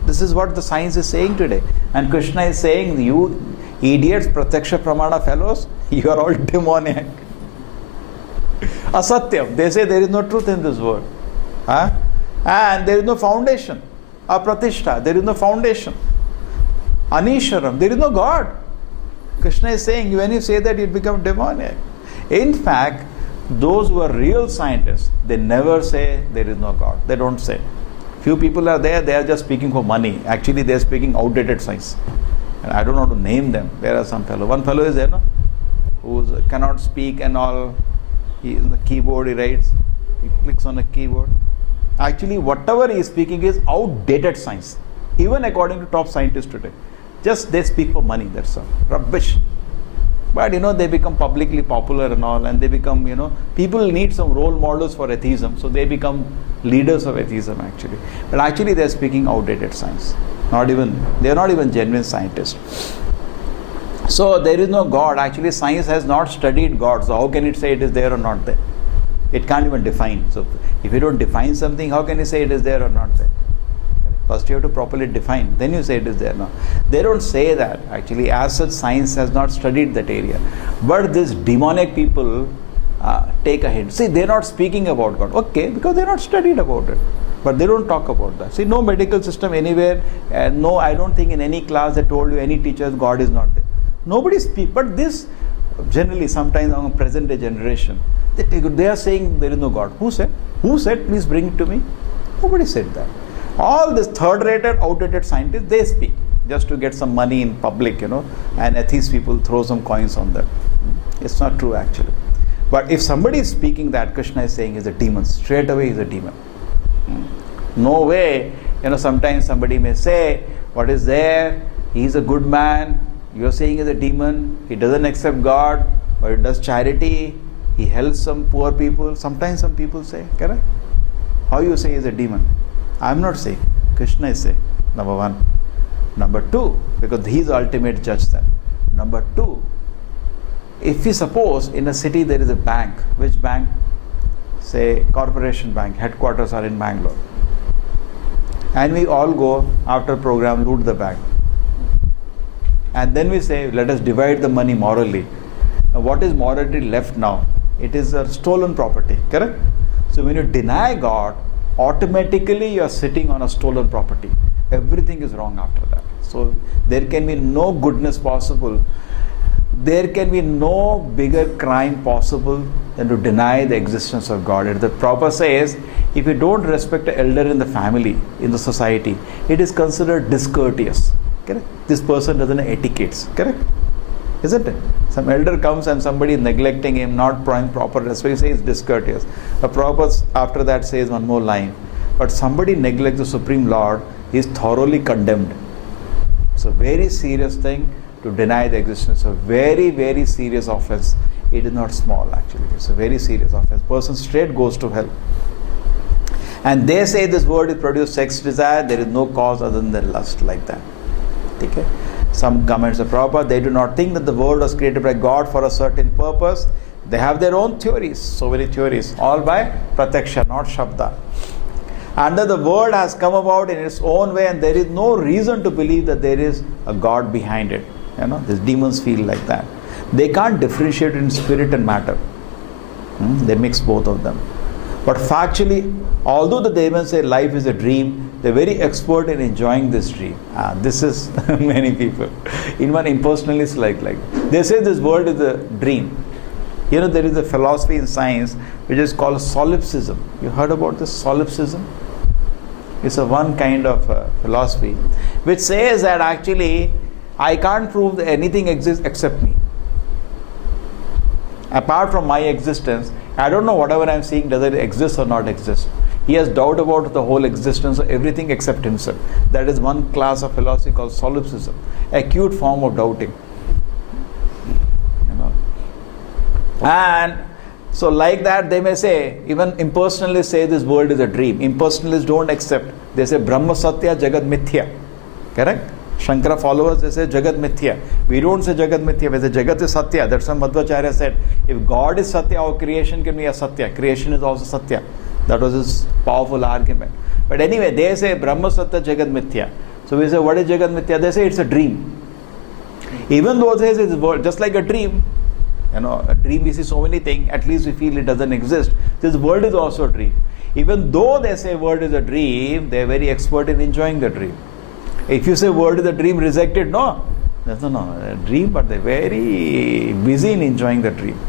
This is what the science is saying today. And Krishna is saying, you idiots, Pratyaksha Pramana fellows, you are all demoniac. Asatyam. They say there is no truth in this world. And there is no foundation. Apratishta. There is no foundation. Anisharam. There is no God. Krishna is saying, when you say that, you become demoniac. In fact, those who are real scientists, they never say there is no God. They don't say. Few people are there, they are just speaking for money. Actually, they are speaking outdated science. And I don't know how to name them. There are some fellow. One fellow is there, who cannot speak and all. He is on the keyboard, he writes. He clicks on a keyboard. Actually, whatever he is speaking is outdated science. Even according to top scientists today. Just they speak for money, that's all. Rubbish. But they become publicly popular and all, and they become, people need some role models for atheism, so they become leaders of atheism actually. But actually they are speaking outdated science. They are not even genuine scientists. So there is no God. Actually science has not studied God, so how can it say it is there or not there? It can't even define. So if you don't define something, how can you say it is there or not there? First you have to properly define, then you say it is there. No, they don't say that actually. As such, science has not studied that area. But these demonic people take a hint. See, they are not speaking about God. Okay, because they are not studied about it. But they don't talk about that. See, no medical system anywhere. No, I don't think in any class they told you, any teachers, God is not there. Nobody speaks. But this, generally, sometimes on present day generation, they are saying there is no God. Who said? Who said? Please bring it to me. Nobody said that. All these third-rated, outdated scientists, they speak just to get some money in public, and atheist people throw some coins on them. It's not true actually. But if somebody is speaking that, Krishna is saying is a demon. Straight away is a demon. No way. Sometimes somebody may say, what is there? He is a good man. You are saying he is a demon. He doesn't accept God. or he does charity, he helps some poor people. Sometimes some people say, correct? How you say is a demon? I am not saying. Krishna is saying, number one. Number two, because he is the ultimate judge then. Number two, if we suppose in a city there is a bank, which bank? Say Corporation Bank, headquarters are in Bangalore. And we all go after program, loot the bank. And then we say, let us divide the money morally. Now, what is morality left now? It is a stolen property, correct? So when you deny God, automatically you are sitting on a stolen property. Everything is wrong after that. So there can be no goodness possible. There can be no bigger crime possible than to deny the existence of God. And the Prabhupada says, if you don't respect an elder in the family, in the society, it is considered discourteous. Correct? This person doesn't have etiquettes. Correct? Isn't it? Some elder comes and somebody is neglecting him, not paying proper respect. He says discourteous. The Prabhupada after that says one more line. But somebody neglects the Supreme Lord, he is thoroughly condemned. It's a very serious thing to deny the existence. A very, very serious offense. It is not small actually. It's a very serious offense. Person straight goes to hell. And they say this word is produced sex desire. There is no cause other than lust, like that. Okay? Some comments of Prabhupada, they do not think that the world was created by God for a certain purpose. They have their own theories, so many theories, all by pratyaksha, not shabda. And that the world has come about in its own way, and there is no reason to believe that there is a God behind it. You know, these demons feel like that. They can't differentiate in spirit and matter. They mix both of them. But factually, although the demons say life is a dream, they're very expert in enjoying this dream. This is many people. Even impersonalists like they say this world is a dream. You know, there is a philosophy in science which is called solipsism. You heard about this solipsism? It's a one kind of philosophy which says that actually I can't prove that anything exists except me. Apart from my existence, I don't know whatever I am seeing, does it exist or not exist. He has doubt about the whole existence of everything except himself. That is one class of philosophy called solipsism, acute form of doubting. You know. And so like that they may say, even impersonalists say this world is a dream. Impersonalists don't accept. They say Brahma Satya Jagat Mithya. Correct? Shankara followers, they say Jagat Mithya. We don't say Jagat Mithya, we say Jagat is Satya. That's what Madhvacharya said. If God is Satya, our creation can be a Satya. Creation is also Satya. That was his powerful argument. But anyway, they say Brahma Satya Jagat Mithya. So we say, what is Jagat Mithya? They say it's a dream. Even though they say it's just like a dream, you know, a dream we see so many things, at least we feel it doesn't exist. This world is also a dream. Even though they say world is a dream, they are very expert in enjoying the dream. If you say word is a dream, rejected, no. No, a dream, but they're very busy in enjoying the dream.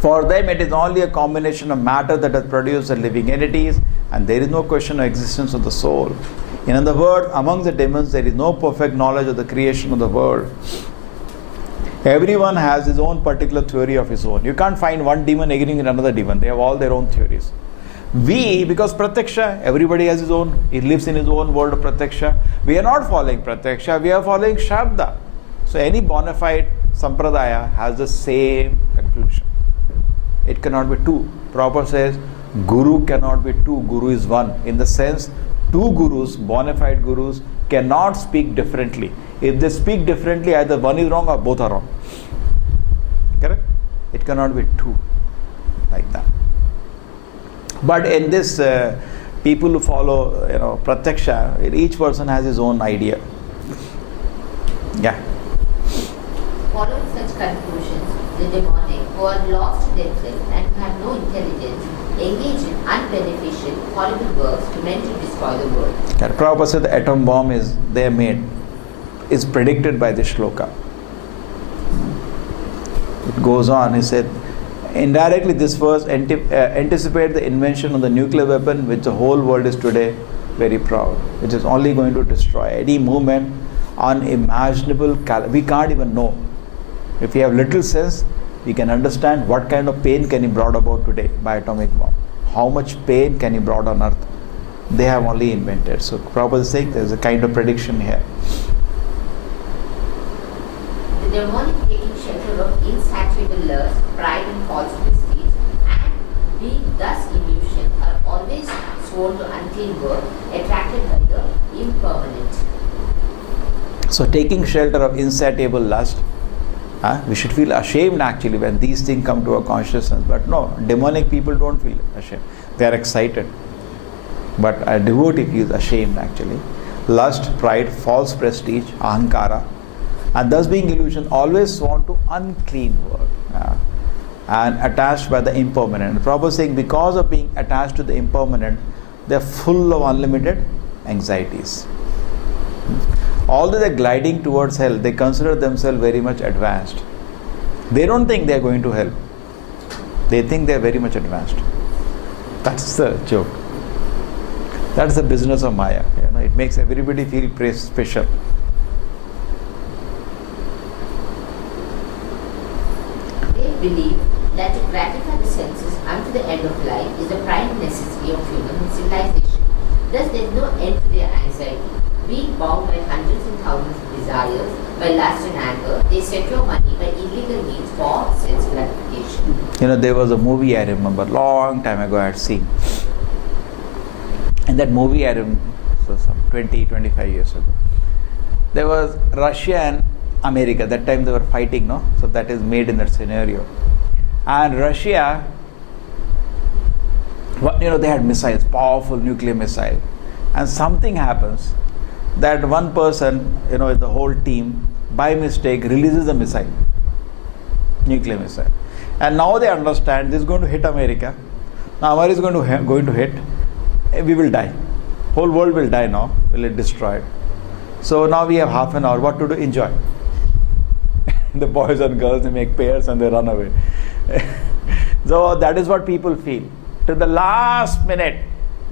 For them, it is only a combination of matter that has produced the living entities, and there is no question of existence of the soul. In other words, among the demons, there is no perfect knowledge of the creation of the world. Everyone has his own particular theory of his own. You can't find one demon agreeing with another demon. They have all their own theories. We, because Pratyaksha, everybody has his own, he lives in his own world of Pratyaksha. We are not following Pratyaksha, we are following Shabda. So any bona fide Sampradaya has the same conclusion. It cannot be two. Prabhupada says, Guru cannot be two, Guru is one. In the sense, two Gurus, bona fide Gurus, cannot speak differently. If they speak differently, either one is wrong or both are wrong. Correct? It cannot be two like that. But in this, people who follow, Pratyaksha, each person has his own idea. Yeah. Following such conclusions, the demonic, who are lost to themselves and who have no intelligence, engage in unbeneficial, horrible works to meant to destroy the world. Prabhupada said the atom bomb they are made, is predicted by this shloka. It goes on, he said, indirectly this verse anticipates the invention of the nuclear weapon which the whole world is today very proud, which is only going to destroy any movement, unimaginable, we can't even know. If we have little sense, we can understand what kind of pain can be brought about today by atomic bomb. How much pain can be brought on earth? They have only invented. So Prabhupada is saying there is a kind of prediction here. The demonic taking shelter of insatiable lust, pride and false prestige, and being thus illusion are always sworn to unclean work, attracted by the impermanent. So taking shelter of insatiable lust, we should feel ashamed actually when these things come to our consciousness. But no, demonic people don't feel ashamed. They are excited. But a devotee feels ashamed actually. Lust, pride, false prestige, ahankara, and thus being illusion, always sworn to unclean work and attached by the impermanent. The Prabhupada is saying because of being attached to the impermanent, they are full of unlimited anxieties. Although they are gliding towards hell, they consider themselves very much advanced. They don't think they are going to hell. They think they are very much advanced. That's the joke. That's the business of Maya. It makes everybody feel special. They believe that to gratify the senses unto the end of life is the prime necessity of human civilization. Thus there is no end to their anxiety. Being bound by hundreds and thousands of desires, by lust and anger, they secure money by illegal means for sense gratification. There was a movie I remember long time ago I had seen. In that movie, I remember, so some 25 years ago, there was Russia and America. That time they were fighting, no? So that is made in that scenario. And Russia, they had missiles, powerful nuclear missile. And something happens that one person, the whole team, by mistake, releases a missile, nuclear missile. And now they understand this is going to hit America. Now America is going to hit. We will die. Whole world will die now. Will it destroyed? So now we have half an hour. What to do? Enjoy. The boys and girls, they make pairs and they run away. So that is what people feel. Till the last minute,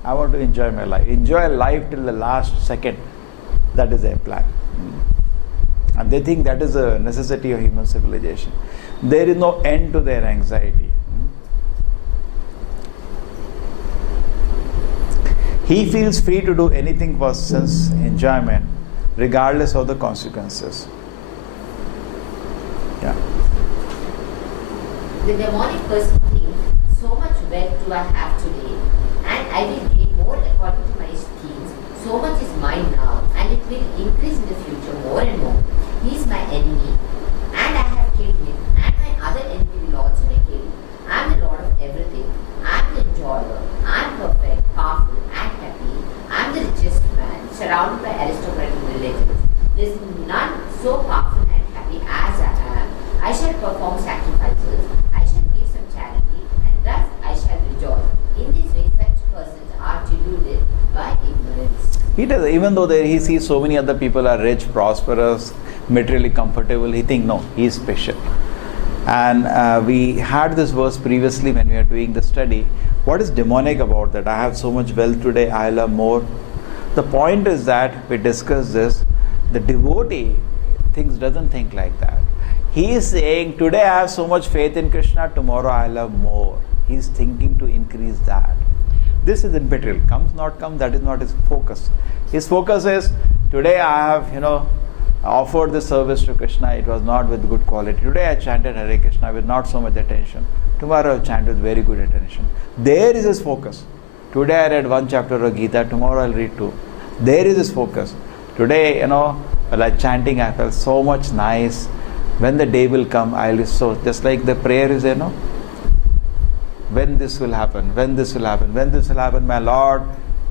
I want to enjoy my life. Enjoy life till the last second. That is their plan. And they think that is a necessity of human civilization. There is no end to their anxiety. He feels free to do anything for sense enjoyment, regardless of the consequences. Yeah. The demonic person thinks, so much wealth do I have today, and I will gain more according to my schemes. So much is mine now, and it will increase in the future more and more. He is my enemy, and I have killed him, and my other enemy will also be killed. I am the Lord of everything. I am the enjoyer. I am perfect, powerful, and happy. I am the richest man, surrounded by aristocratic relatives. There is none so powerful and happy as I am. I shall perform sacrifices. I shall give some charity, and thus I shall rejoice. In this way, such persons are deluded by ignorance. He does, even though he sees so many other people are rich, prosperous, materially comfortable, he thinks no, he is special. And we had this verse previously when we were doing the study. What is demonic about that? I have so much wealth today, I'll have more. The point is that we discussed this. The devotee doesn't think like that. He is saying, today I have so much faith in Krishna, tomorrow I'll have more. He is thinking to increase that. This is immaterial. Comes, not come, that is not his focus. His focus is, today I have, offered the service to Krishna, it was not with good quality. Today I chanted Hare Krishna with not so much attention. Tomorrow I chant with very good attention. There is his focus. Today I read one chapter of Gita, tomorrow I'll read two. There is his focus. Today, like chanting, I felt so much nice. When the day will come, I'll so just like the prayer is, when this will happen, when this will happen, when this will happen, my Lord,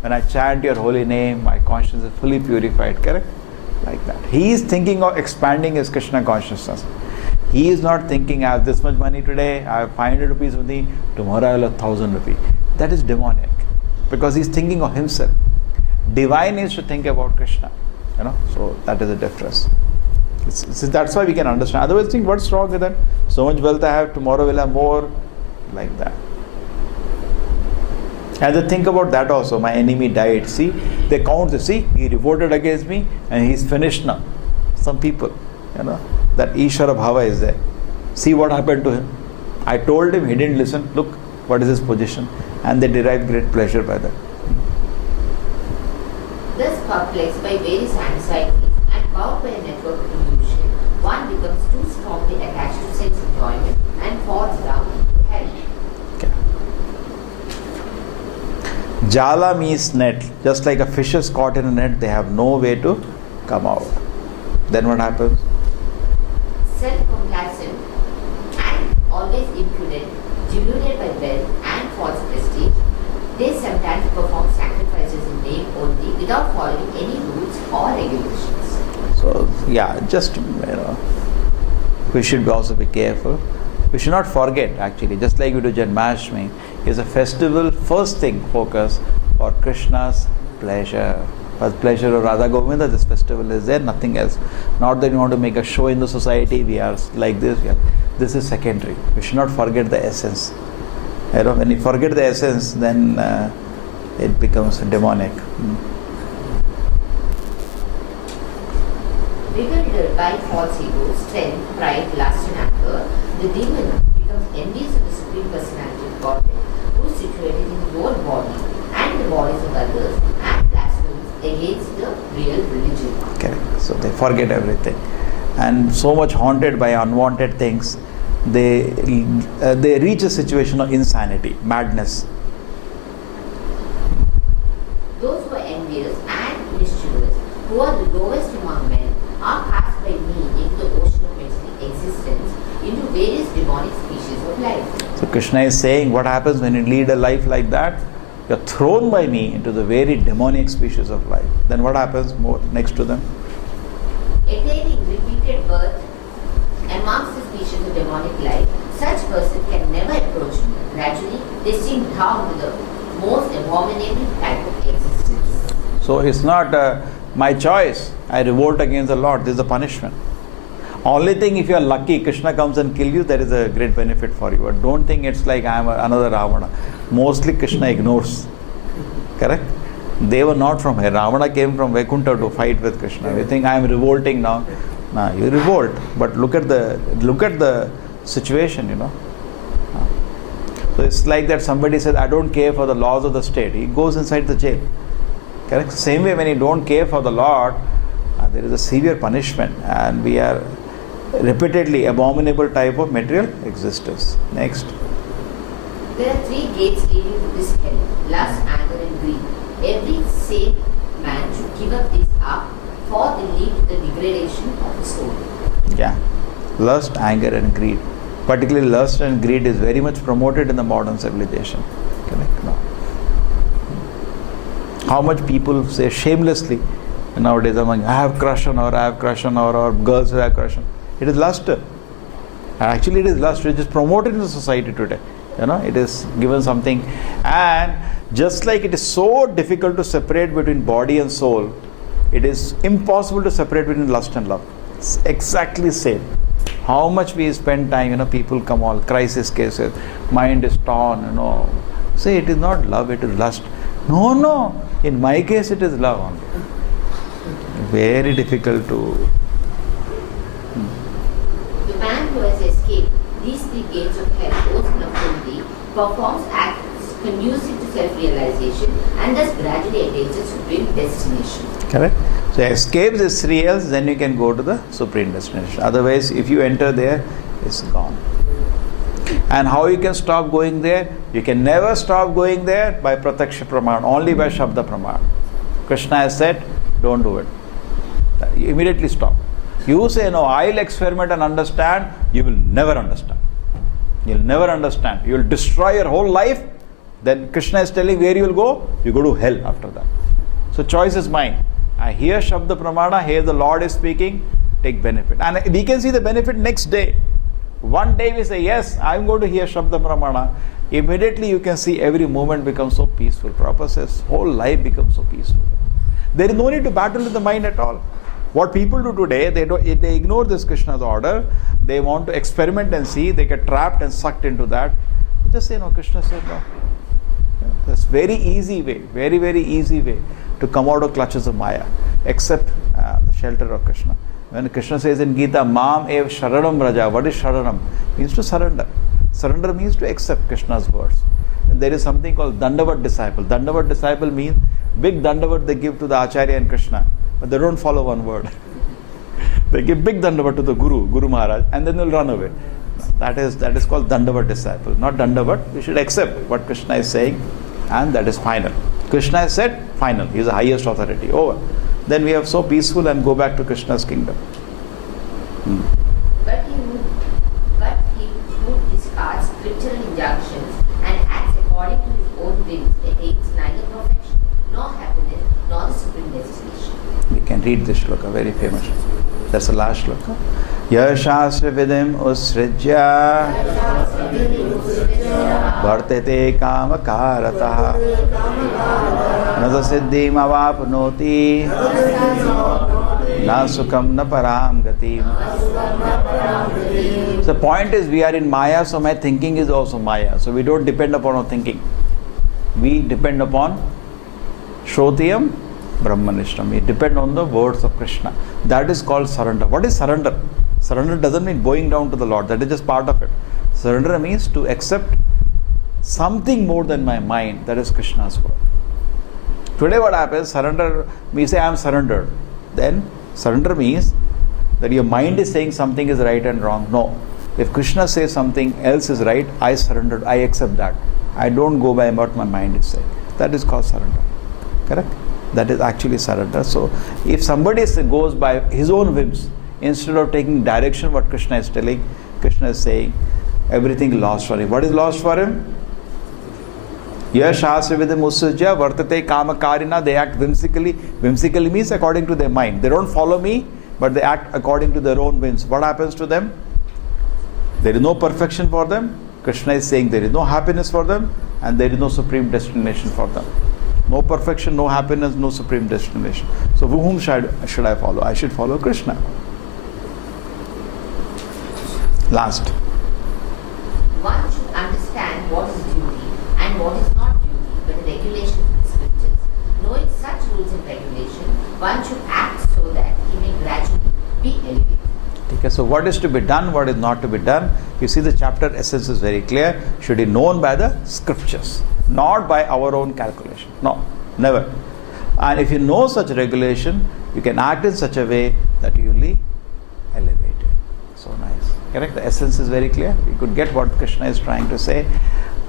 when I chant your holy name, my conscience is fully purified, correct? Like that. He is thinking of expanding his Krishna consciousness. He is not thinking, I have this much money today, I have 500 rupees with me, tomorrow I will have 1,000 rupees. That is demonic. Because he is thinking of himself. Divine is to think about Krishna. So that is the difference. That's why we can understand. Otherwise, think what's wrong with that? So much wealth I have, tomorrow will have more. Like that. And they think about that also. My enemy died. See, they count this. See, he revolted against me and he's finished now. Some people, that Ishvara Bhava is there. See what happened to him. I told him, he didn't listen. Look, what is his position? And they derive great pleasure by that. Thus perplexed by various anxieties and bound by a network of illusion, one becomes too Jala means net. Just like a fish is caught in a net, they have no way to come out. Then what happens? Self-complacent and always impudent, deluded by wealth and false prestige, they sometimes perform sacrifices in name only without following any rules or regulations. So, yeah, just, we should also be careful. We should not forget, actually, just like we do Janmashtami, is a festival, first thing, focus for Krishna's pleasure. For pleasure of Radha Govinda, this festival is there, nothing else. Not that we want to make a show in the society, we are like this, this is secondary. We should not forget the essence. When you forget the essence, then it becomes demonic. Bewildered by false ego, strength, pride, lust and anger, the demon becomes envious of the Supreme Personality of Godhead, who is situated in your body and the bodies of others, and blasphemes against the real religion. Correct. So they forget everything. And so much haunted by unwanted things, they reach a situation of insanity, madness. Those who are envious and mischievous, who are the lowest among men, are cast by me into the ocean of mental existence, into various demonic species of life. So Krishna is saying, what happens when you lead a life like that? You are thrown by me into the very demonic species of life. Then what happens more next to them? Attaining repeated birth amongst the species of demonic life, such person can never approach me. Gradually, they sink down to the most abominable type of existence. So it's not my choice. I revolt against the Lord. This is a punishment. Only thing, if you are lucky, Krishna comes and kills you, there is a great benefit for you. But don't think it's like I am another Ravana. Mostly Krishna ignores. Correct? They were not from here. Ravana came from Vaikuntha to fight with Krishna. You think I am revolting now? No, you revolt. But look at the situation, So it's like that somebody says, I don't care for the laws of the state. He goes inside the jail. Correct? Same way, when you don't care for the Lord, there is a severe punishment, and we are repeatedly abominable type of material existence. Next. There are three gates leading to this hell: lust, anger, and greed. Every sane man should give up these up, for they lead to the degradation of the soul. Yeah. Lust, anger, and greed. Particularly lust and greed is very much promoted in the modern civilization. Correct? No. How much people say shamelessly nowadays among, I have crush on her, or girls who have crush on. It is lust. Actually, it is lust which is promoted in the society today. It is given something. And just like it is so difficult to separate between body and soul, it is impossible to separate between lust and love. It's exactly same. How much we spend time, people come all crisis cases, mind is torn, Say it is not love, it is lust. No. In my case, it is love only. Very difficult to. The man who has escaped these three gates of hell open up fully, performs acts conducive to self-realization, and thus gradually attains the supreme destination. Correct? So escape these three hells, then you can go to the supreme destination. Otherwise, if you enter there, it's gone. And how you can stop going there? You can never stop going there by Prataksha Pramana, only by Shabda Pramana. Krishna has said, don't do it. You immediately stop. You say, no, I'll experiment and understand, you will never understand. You'll never understand. You'll destroy your whole life. Then Krishna is telling where you will go, you go to hell after that. So choice is mine. I hear Shabda Pramana, here the Lord is speaking, take benefit. And we can see the benefit next day. One day we say, yes, I'm going to hear Shabda Pramana. Immediately you can see every moment becomes so peaceful. Prabhupada says, whole life becomes so peaceful. There is no need to battle with the mind at all. What people do today, they ignore this Krishna's order. They want to experiment and see. They get trapped and sucked into that. Just say, no, Krishna said no. That's very easy way, very, very easy way to come out of clutches of Maya, except the shelter of Krishna. When Krishna says in Gita, Mam ev sharanam raja, what is sharanam? Means to surrender. Surrender means to accept Krishna's words. And there is something called Dandavat disciple. Dandavat disciple means big Dandavat they give to the Acharya and Krishna, but they don't follow one word. They give big Dandavat to the Guru Maharaj, and then they'll run away. That is called Dandavat disciple, not Dandavat. We should accept what Krishna is saying, and that is final. Krishna has said, final. He is the highest authority. Over. Then we are so peaceful and go back to Krishna's kingdom. But he who discards scriptural injunctions and acts according to his own whims attains neither perfection, nor happiness, nor the supreme destination. We can read this shloka, very famous. That's the last shloka. Yah shastra vidim usrijya vartate kamakaratah nada siddhim avapnoti na sukham na param gatim. So the point is, we are in Maya, so my thinking is also Maya. So we don't depend upon our thinking. We depend upon Shrotiyam Brahmanishtam. We depend on the words of Krishna. That is called surrender. What is surrender? Surrender doesn't mean bowing down to the Lord. That is just part of it. Surrender means to accept something more than my mind. That is Krishna's word. Today what happens, surrender, we say I am surrendered. Then surrender means that your mind is saying something is right and wrong. No. If Krishna says something else is right, I surrendered. I accept that. I don't go by what my mind is saying. That is called surrender. Correct? That is actually surrender. So if somebody goes by his own whims, instead of taking direction what Krishna is telling, Krishna is saying everything lost for him. What is lost for him? Yash asrividam usujya vartate kamakarina. They act whimsically. Whimsically means according to their mind. They don't follow me, but they act according to their own whims. What happens to them? There is no perfection for them. Krishna is saying there is no happiness for them, and there is no supreme destination for them. No perfection, no happiness, no supreme destination. So whom should I follow? I should follow Krishna. Last. One should understand what is duty and what is not duty by the regulations of the scriptures. Knowing such rules and regulations, one should act so that he may gradually be elevated. Okay, so what is to be done, what is not to be done? You see, the chapter essence is very clear. Should be known by the scriptures, not by our own calculation. No, never. And if you know such regulation, you can act in such a way that you will be elevated. So nice. Correct? The essence is very clear. We could get what Krishna is trying to say,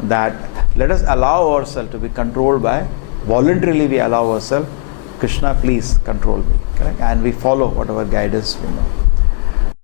that let us allow ourselves to be controlled by, voluntarily we allow ourselves, Krishna, please control me. Correct? And we follow whatever guidance we know.